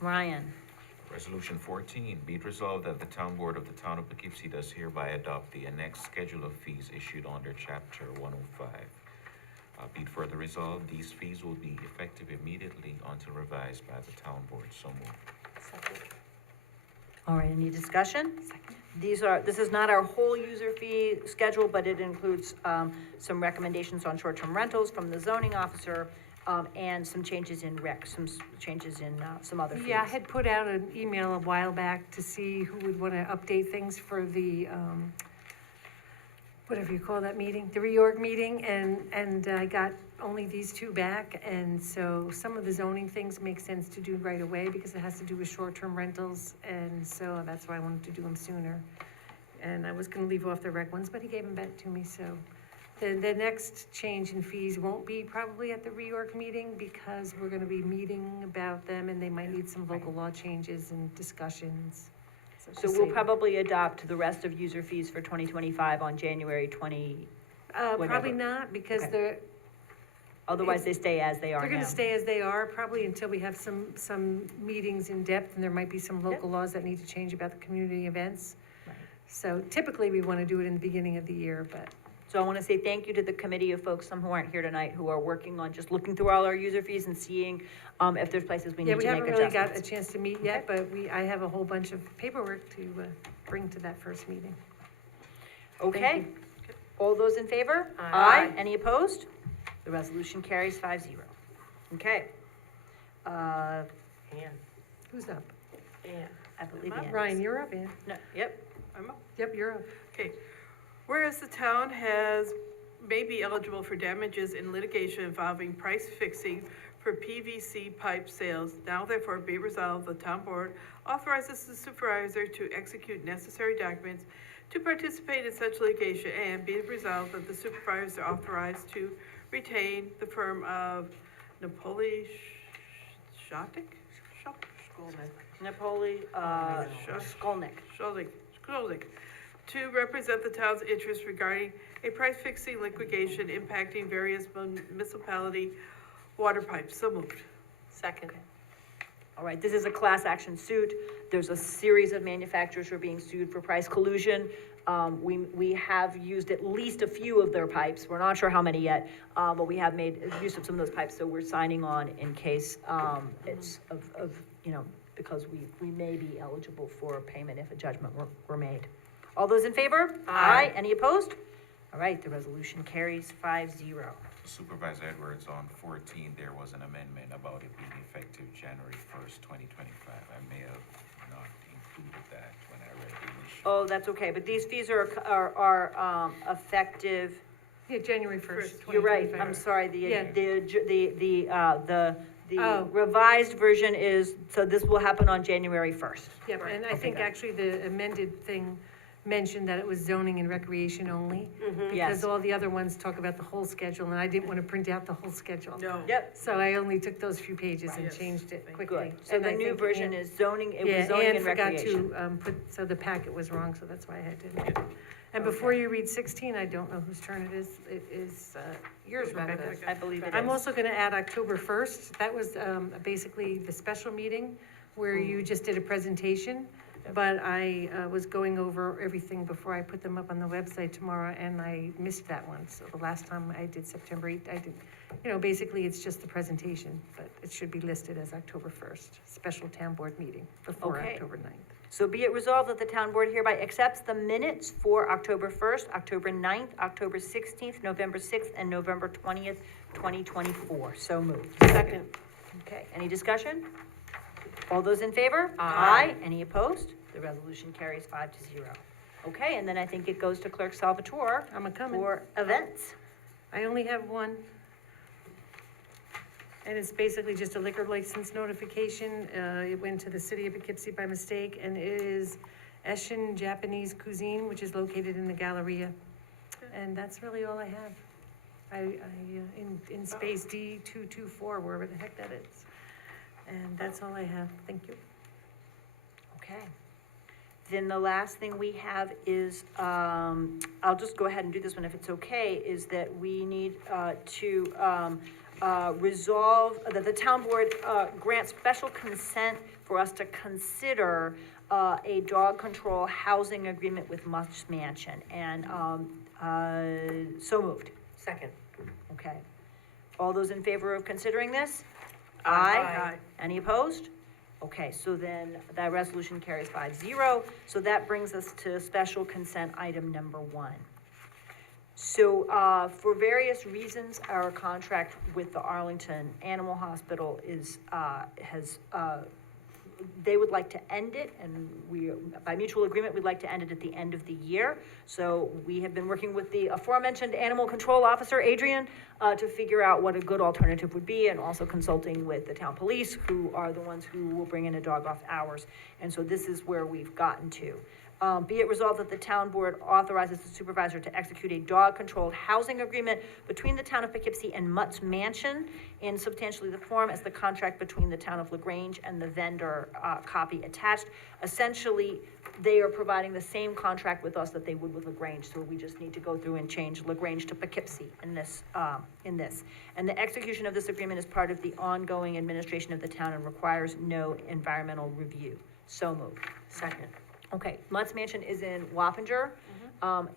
Ryan, Resolution 14, be it resolved that the Town Board of the Town of Poughkeepsie does hereby adopt the annexed schedule of fees issued under Chapter 105. Be it further resolved, these fees will be effective immediately until revised by the Town Board. So moved. all right, any discussion? This is not our whole user fee schedule, but it includes, some recommendations on short-term rentals from the zoning officer, and some changes in rec, changes in, some other fees. Yeah, I had put out an email a while back to see who would want to update things for the, whatever you call that meeting, the reorg meeting, and I got only these two back, and so some of the zoning things make sense to do right away because it has to do with short-term rentals, and so that's why I wanted to do them sooner. And I was gonna leave off the rec ones, but he gave them back to me, so. The next change in fees won't be probably at the reorg meeting because we're gonna be meeting about them and they might need some local law changes and discussions. So we'll probably adopt the rest of user fees for 2025 on January 20, Probably whenever. not, because Okay. Otherwise they stay as they are they're now. gonna stay as they are, probably until we have some meetings in depth, and there might be some local laws that need to change about the community events. Right. So typically, we wanna do it in the beginning of the year, but, So I want to say thank you to the committee of folks, some who aren't here tonight, who are working on just looking through all our user fees and seeing, if there's places we yeah, need we to make haven't really adjustments. got a chance to meet yet, but I have a whole bunch of paperwork to, bring to that first meeting. Okay, all those in favor? Aye. Any opposed? The resolution carries 5-0. Okay. Ann. Who's up? Ann. I believe Emma? Ann Ryan, is. you're up, Ann. No, yep, Emma? Yep, you're up. Okay. Whereas the town may be eligible for damages in litigation involving price fixing for PVC pipe sales, now therefore be resolved, the town board authorizes the supervisor to execute necessary documents to participate in such litigation, and be it resolved that the supervisor authorized to retain the firm of Napoli Shotik? Napoli, Skolnick. Skolnick, to represent the town's interests regarding a price-fixing litigation impacting various municipality water pipes. So moved. Second. All right, this is a class action suit. There's a series of manufacturers who are being sued for price collusion. We have used at least a few of their pipes. We're not sure how many yet, but we have made use of some of those pipes, so we're signing on in case, it's because we may be eligible for payment if a judgment were made. All those in favor? Aye. Any opposed? All right, the resolution carries 5-0. Supervisor Edwards, on 14, there was an amendment about it being effective January 1st, 2025. I may have not included that when I read the initial. Oh, that's okay, but these fees are effective, Yeah, January 1st, you're right, 2025. I'm sorry, Yeah. the Oh. revised version is, so this will happen on January 1st. Yep, and I think actually the amended thing mentioned that it was zoning and recreation only. Yes. Because all the other ones talk about the whole schedule, and I didn't want to print out the whole schedule. No. Yep, So I only took those few pages and Yes. changed it Thank quickly. good. So And the I new think version Ann- is zoning, it was Yeah, zoning Ann and forgot recreation. to, so the packet was wrong, so that's why I had to make it. And before you read 16, I don't know whose turn it is. It is yours, Rebecca. I believe it is. I'm also going to add October 1st. That was basically the special meeting where you just did a presentation. But I was going over everything before I put them up on the website tomorrow, and I missed that one. So the last time I did September 8th, I did, basically it's just the presentation, but it should be listed as October 1st, special town board meeting before Okay. October 9th. So be it resolved that the town board hereby accepts the minutes for October 1st, October 9th, October 16th, November 6th, and November 20th, 2024. So moved. Second. Okay, any discussion? All those in favor? Aye. Any opposed? The resolution carries 5-0. Okay, and then I think it goes to Clerk Salvatore I'm a-coming. for events. I only have one. And it's basically just a liquor license notification. It went to the city of Poughkeepsie by mistake, and it is Eshin Japanese Cuisine, which is located in the Galleria. And that's really all I have. In space D224, wherever the heck that is. And that's all I have. Thank you. Okay. Then the last thing we have is, I'll just go ahead and do this one if it's okay, is that we need to resolve, that the town board grant special consent for us to consider a dog control housing agreement with Much Mansion. And so moved. Second. Okay. All those in favor of considering this? Aye. Any opposed? Okay, so then that resolution carries 5-0. So that brings us to special consent item number 1. So, for various reasons, our contract with the Arlington Animal Hospital they would like to end it, and by mutual agreement, we'd like to end it at the end of the year. So we have been working with the aforementioned animal control officer, Adrian, to figure out what a good alternative would be, and also consulting with the town police, who are the ones who will bring in a dog off hours. And so this is where we've gotten to. Be it resolved that the town board authorizes the supervisor to execute a dog-controlled housing agreement between the town of Poughkeepsie and Mutt's Mansion in substantially the form as the contract between the town of LaGrange and the vendor, copy attached. Essentially, they are providing the same contract with us that they would with LaGrange, so we just need to go through and change LaGrange to Poughkeepsie in this. And the execution of this agreement is part of the ongoing administration of the town and requires no environmental review. So moved. Second. Okay, Mutt's Mansion is in Wappinger.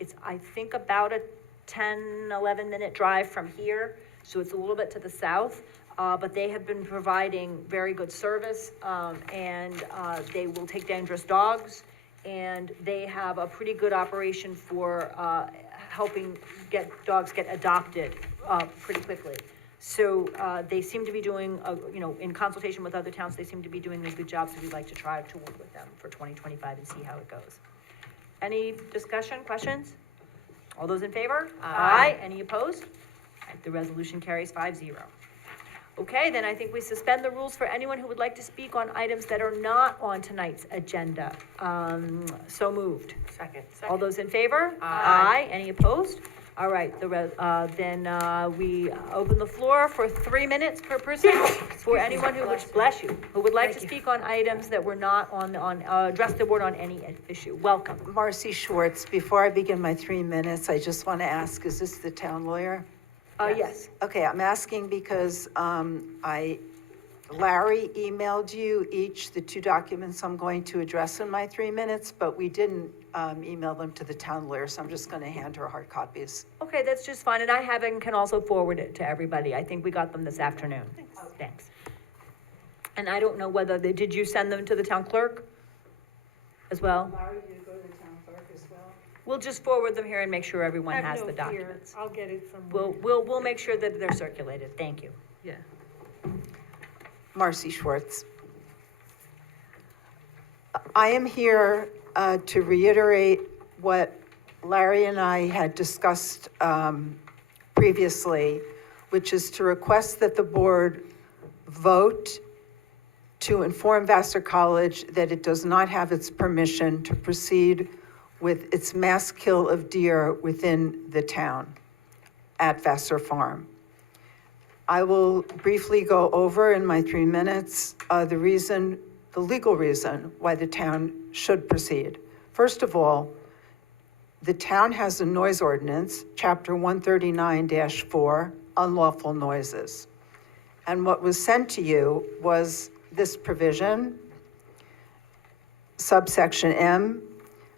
It's, I think, about a 10, 11-minute drive from here, so it's a little bit to the south. But they have been providing very good service, and they will take dangerous dogs, and they have a pretty good operation for helping dogs get adopted pretty quickly. So they seem to be doing, in consultation with other towns, they seem to be doing a good job, so we'd like to try to work with them for 2025 and see how it goes. Any discussion, questions? All those in favor? Aye. Any opposed? All right, the resolution carries 5-0. Okay, then I think we suspend the rules for anyone who would like to speak on items that are not on tonight's agenda. So moved. Second. All those in favor? Aye. Any opposed? All right, then we open the floor for 3 minutes per person for anyone who would, bless you, who would like to speak on items that were not address the board on any issue. Welcome. Marcy Schwartz. Before I begin my 3 minutes, I just want to ask, is this the town lawyer? Yes. Okay, I'm asking because Larry emailed you each the 2 documents I'm going to address in my 3 minutes, but we didn't email them to the town lawyer, so I'm just going to hand her hard copies. Okay, that's just fine, and I have and can also forward it to everybody. I think we got them this afternoon. Thanks. And I don't know whether, did you send them to the town clerk as well? Larry, did you go to the town clerk as well? We'll just forward them here and make sure everyone Have has no the fear. documents. I'll get it somewhere. We'll make sure that they're circulated. Thank you. Yeah. Marcy Schwartz. I am here to reiterate what Larry and I had discussed previously, which is to request that the board vote to inform Vassar College that it does not have its permission to proceed with its mass kill of deer within the town at Vassar Farm. I will briefly go over in my 3 minutes the legal reason why the town should proceed. First of all, the town has a noise ordinance, Chapter 139-4, unlawful noises. And what was sent to you was this provision, subsection M,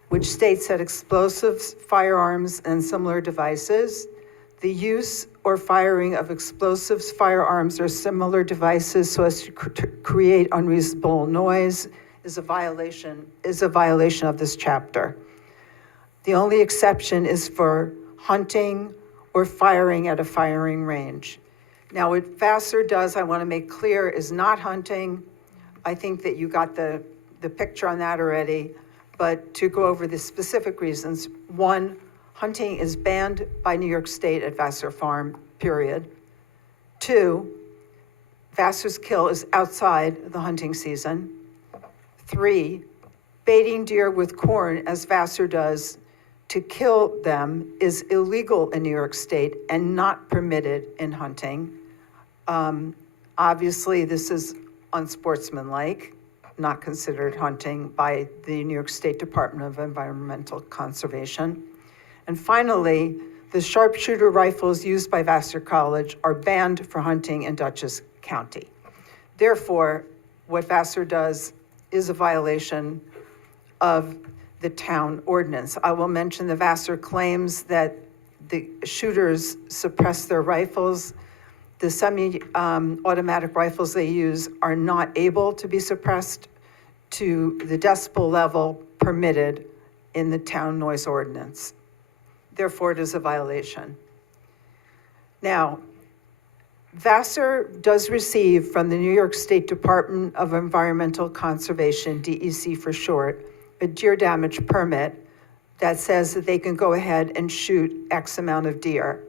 which states that explosives, firearms, and similar devices, the use or firing of explosives, firearms, or similar devices so as to create unreasonable noise is a violation of this chapter. The only exception is for hunting or firing at a firing range. Now, what Vassar does, I want to make clear, is not hunting. I think that you got the picture on that already. But to go over the specific reasons, one, hunting is banned by New York State at Vassar Farm, period. Two, Vassar's kill is outside the hunting season. Three, baiting deer with corn, as Vassar does, to kill them is illegal in New York State and not permitted in hunting. Obviously, this is unsportsmanlike, not considered hunting by the New York State Department of Environmental Conservation. And finally, the sharpshooter rifles used by Vassar College are banned for hunting in Dutchess County. Therefore, what Vassar does is a violation of the town ordinance. I will mention the Vassar claims that the shooters suppress their rifles. The semi-automatic rifles they use are not able to be suppressed to the decibel level permitted in the town noise ordinance. Therefore, it is a violation. Now, Vassar does receive from the New York State Department of Environmental Conservation, DEC for short, a deer damage permit that says that they can go ahead and shoot X amount of deer.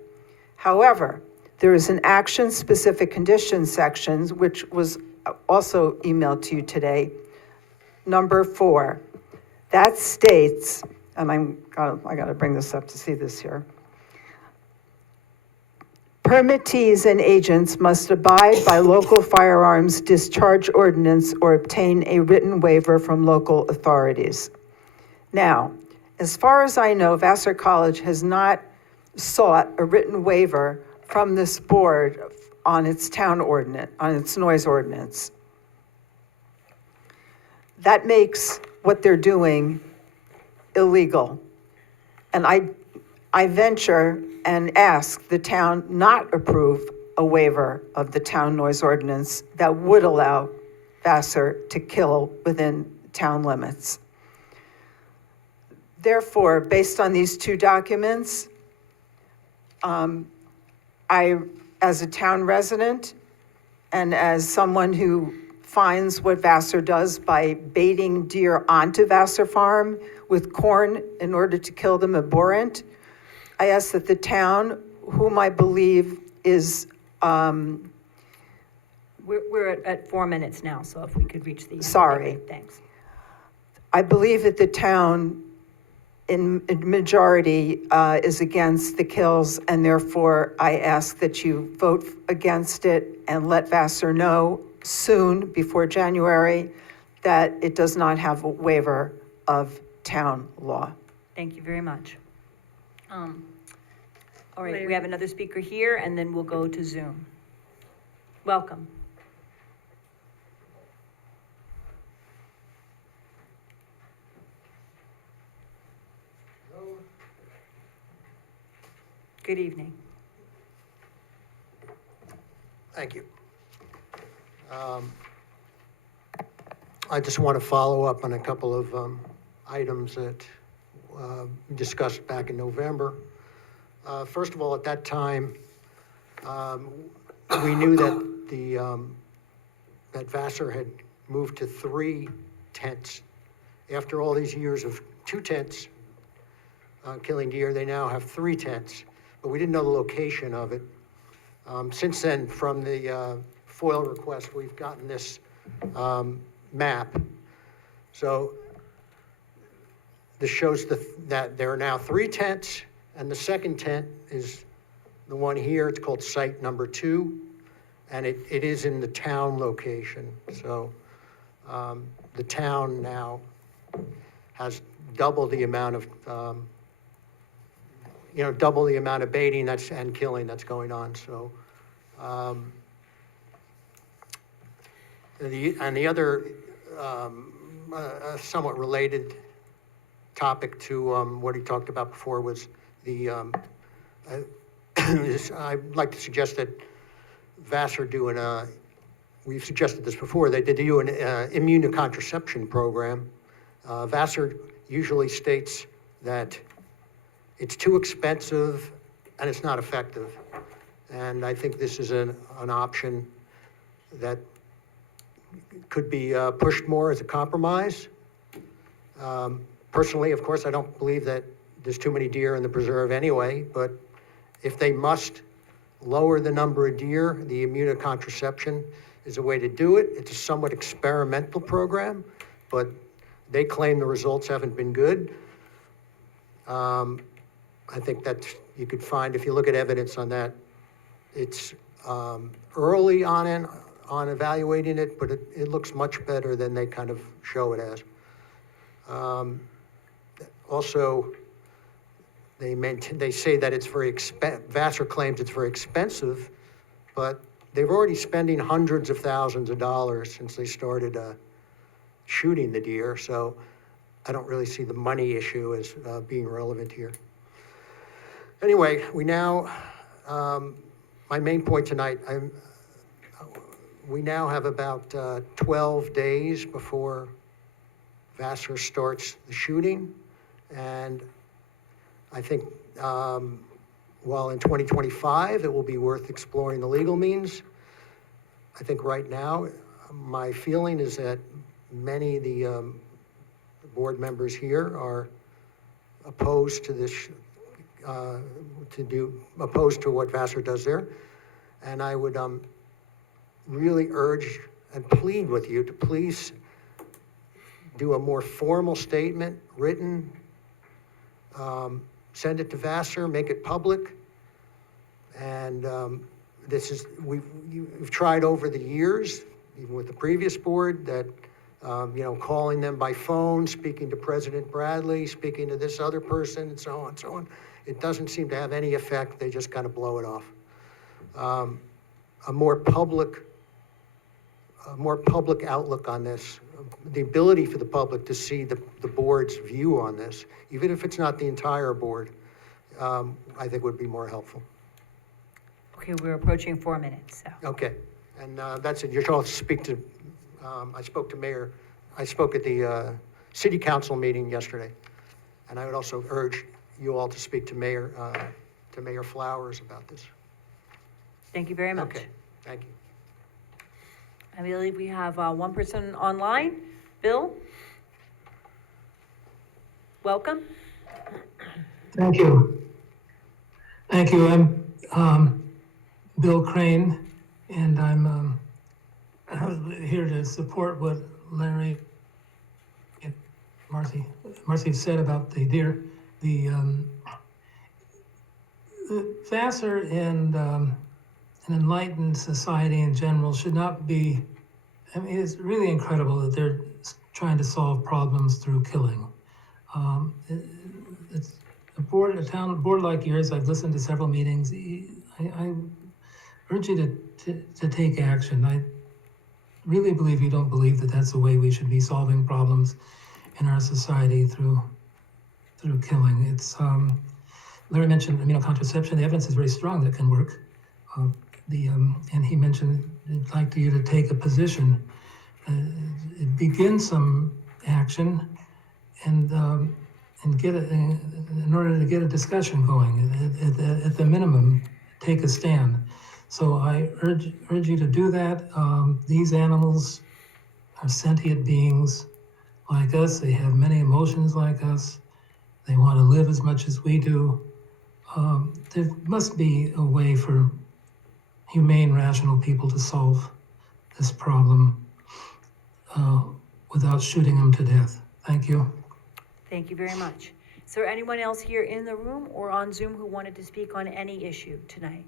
However, there is an action-specific conditions section, which was also emailed to you today, number 4. That states, and I gotta bring this up to see this here. Permittees and agents must abide by local firearms discharge ordinance or obtain a written waiver from local authorities. Now, as far as I know, Vassar College has not sought a written waiver from this board on its town ordinance, on its noise ordinance. That makes what they're doing illegal. And I venture and ask the town not approve a waiver of the town noise ordinance that would allow Vassar to kill within town limits. Therefore, based on these 2 documents, I, as a town resident and as someone who finds what Vassar does by baiting deer onto Vassar Farm with corn in order to kill them abhorrent, I ask that the town, whom I believe is... We're at 4 minutes now, so if we could reach the end. Sorry. Thanks. I believe that the town, in majority, is against the kills, and therefore I ask that you vote against it and let Vassar know soon, before January, that it does not have a waiver of town law. Thank you very much. All right, we have another speaker here, and then we'll go to Zoom. Welcome. Good evening. Thank you. I just want to follow up on a couple of items that discussed back in November. First of all, at that time, we knew that that Vassar had moved to 3 tents. After all these years of 2 tents killing deer, they now have 3 tents, but we didn't know the location of it. Since then, from the FOIL request, we've gotten this map. So this shows that there are now 3 tents, and the second tent is the one here. It's called site number 2, and it is in the town location. So the town now has double the amount of, double the amount of baiting and killing that's going on. So the other somewhat related topic to what he talked about before was the, I'd like to suggest that Vassar do we've suggested this before, they did do an immunocontraception program. Vassar usually states that it's too expensive and it's not effective. And I think this is an option that could be pushed more as a compromise. Personally, of course, I don't believe that there's too many deer in the preserve anyway, but if they must lower the number of deer, the immunocontraception is a way to do it. It's a somewhat experimental program, but they claim the results haven't been good. I think that you could find, if you look at evidence on that, it's early on evaluating it, but it looks much better than they kind of show it as. Also, they say that it's very Vassar claims it's very expensive, but they've already spending hundreds of thousands of dollars since they started shooting the deer, so I don't really see the money issue as being relevant here. Anyway, we now, my main point tonight, we now have about 12 days before Vassar starts the shooting, and I think while in 2025 it will be worth exploring the legal means, I think right now my feeling is that many of the board members here are opposed to this, opposed to what Vassar does there, and I would really urge and plead with you to please do a more formal statement, written, send it to Vassar, make it public, and we've tried over the years, even with the previous board, that calling them by phone, speaking to President Bradley, speaking to this other person, and so on and so on. It doesn't seem to have any effect. They just kind of blow it off. A more public outlook on this, the ability for the public to see the board's view on this, even if it's not the entire board, I think would be more helpful. Okay, we're approaching 4 minutes, so. Okay, and that's it. You're supposed to speak to, I spoke at the city council meeting yesterday, and I would also urge you all to speak to Mayor Flowers about this. Thank you very much. Okay, thank you. I believe we have one person online. Bill? Welcome. Thank you. Thank you. I'm Bill Crane, and I'm here to support what Larry and Marcy said about the deer. The Vassar and an enlightened society in general should not be, I mean, it's really incredible that they're trying to solve problems through killing. It's a board like yours, I've listened to several meetings. I urge you to take action. I really believe you don't believe that that's the way we should be solving problems in our society through killing. It's Larry mentioned immunocontraception. The evidence is very strong that it can work. And he mentioned he'd like you to take a position, begin some action, and get it in order to get a discussion going. At the minimum, take a stand. So I urge you to do that. These animals are sentient beings like us. They have many emotions like us. They want to live as much as we do. There must be a way for humane, rational people to solve this problem without shooting them to death. Thank you. Thank you very much. Is there anyone else here in the room or on Zoom who wanted to speak on any issue tonight?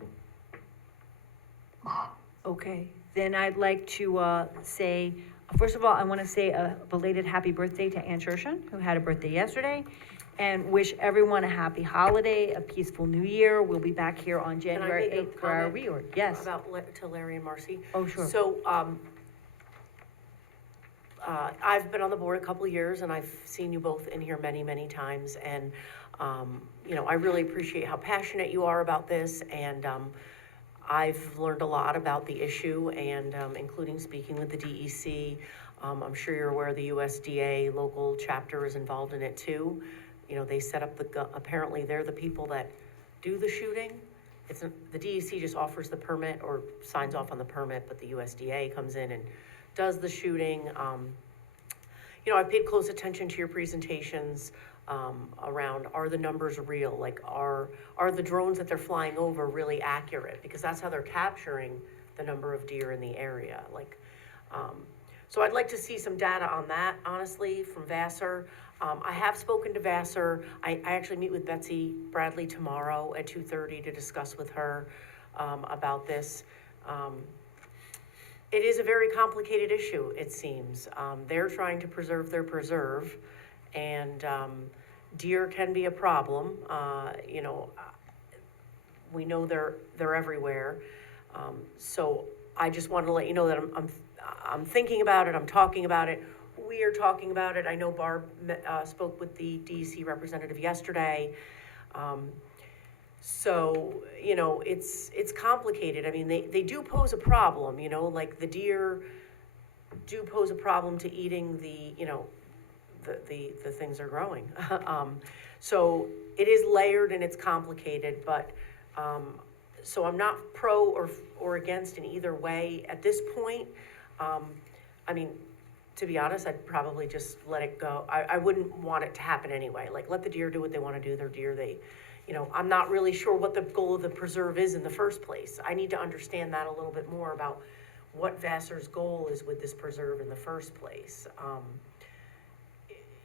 Okay, then I'd like to say, first of all, I want to say a belated happy birthday to Ann Shershen, who had a birthday yesterday, and wish everyone a happy holiday, a peaceful new year. We'll be back here on January Can I make 8th a for our comment reorg. Yes. to Larry and Marcy? Oh, sure. So, I've been on the board a couple of years, and I've seen you both in here many, many times, and, you know, I really appreciate how passionate you are about this, and, I've learned a lot about the issue, and, including speaking with the DEC. I'm sure you're aware the USDA local chapter is involved in it too. You know, they set up apparently they're the people that do the shooting. The DEC just offers the permit or signs off on the permit, but the USDA comes in and does the shooting. You know, I paid close attention to your presentations around, are the numbers real? Like, are the drones that they're flying over really accurate? Because that's how they're capturing the number of deer in the area. Like, so I'd like to see some data on that, honestly, from Vassar. I have spoken to Vassar. I actually meet with Betsy Bradley tomorrow at 2:30 to discuss with her about this. It is a very complicated issue, it seems. They're trying to preserve their preserve, and deer can be a problem. You know, we know they're everywhere. So I just wanted to let you know that I'm thinking about it, I'm talking about it. We are talking about it. I know Barb spoke with the DEC representative yesterday. So, you know, it's complicated. I mean, they do pose a problem, you know, like the deer do pose a problem to eating the, you know, the things they're growing. So it is layered and it's complicated, but, so I'm not pro or against in either way at this point. I mean, to be honest, I'd probably just let it go. I wouldn't want it to happen anyway. Like, let the deer do what they want to do. They're deer. You know, I'm not really sure what the goal of the preserve is in the first place. I need to understand that a little bit more about what Vassar's goal is with this preserve in the first place.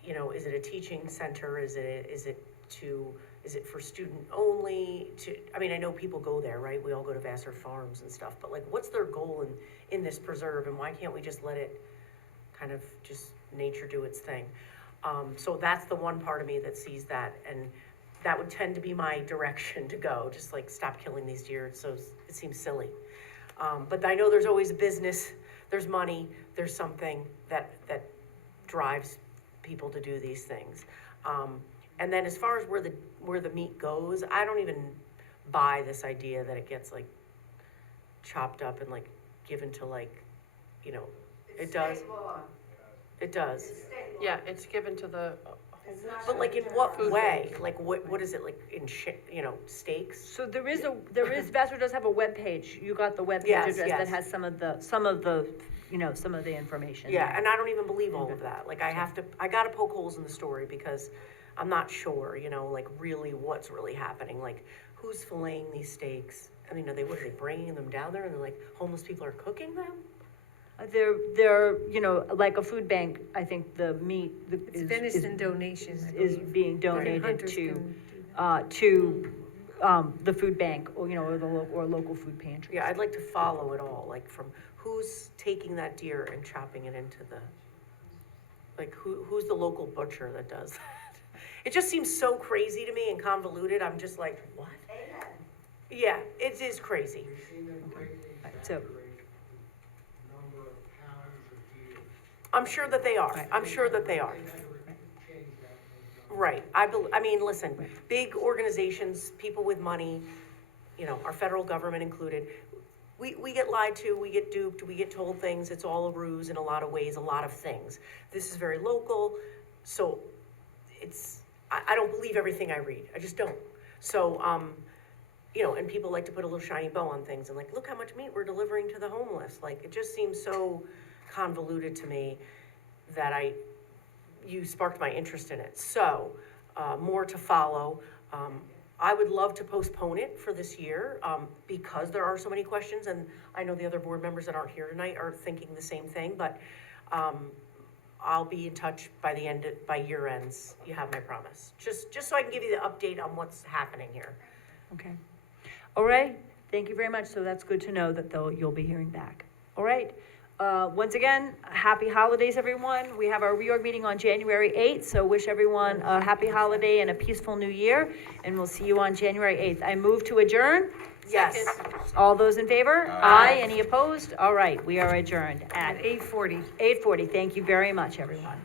You know, is it a teaching center? Is it for student only? I mean, I know people go there, right? We all go to Vassar Farms and stuff, but like, what's their goal in this preserve, and why can't we just let it kind of just nature do its thing? So that's the one part of me that sees that, and that would tend to be my direction to go, just like stop killing these deer. So it seems silly. But I know there's always a business, there's money, there's something that drives people to do these things. And then as far as where the meat goes, I don't even buy this idea that it gets like chopped up and like given to, like, you know, it does. It does. Yeah, it's given to the, But like, in what way? Like, what is it, like, in you know, steaks? So there is Vassar does have a webpage. You got the webpage Yes, address yes. that has some of the, you know, some of the information. Yeah, there. and I don't even believe all of that. Like, I gotta poke holes in the story because I'm not sure, you know, like, really what's really happening. Like, who's filleting these steaks? I mean, are they bringing them down there and then, like, homeless people are cooking them? They're, you know, like a food bank. I think the meat It's venison donation, I is believe. being donated Hunters to can do the food bank, or, you know, or local food pantry. Yeah, I'd like to follow it all, like, from who's taking that deer and chopping it into the, like, who's the local butcher that does that? It just seems so crazy to me and convoluted. I'm just like, what? Yeah, it is crazy. So, I'm sure that they are. I'm sure that they are. Right. I mean, listen, big organizations, people with money, you know, our federal government included, we get lied to, we get duped, we get told things. It's all a ruse in a lot of ways, a lot of things. This is very local, so I don't believe everything I read. I just don't. So, you know, and people like to put a little shiny bow on things and like, look how much meat we're delivering to the homeless. Like, it just seems so convoluted to me that you sparked my interest in it. So, more to follow. I would love to postpone it for this year because there are so many questions, and I know the other board members that aren't here tonight are thinking the same thing, but I'll be in touch by by year ends. You have my promise. Just so I can give you the update on what's happening here. Okay. All right, thank you very much. So that's good to know that you'll be hearing back. All right. Once again, happy holidays, everyone. We have our reorg meeting on January 8th, so wish everyone a happy holiday and a peaceful new year, and we'll see you on January 8th. I move to adjourn. Yes. All those in favor? Aye. Any opposed? All right, we are adjourned at 8:40. 8:40. Thank you very much, everyone.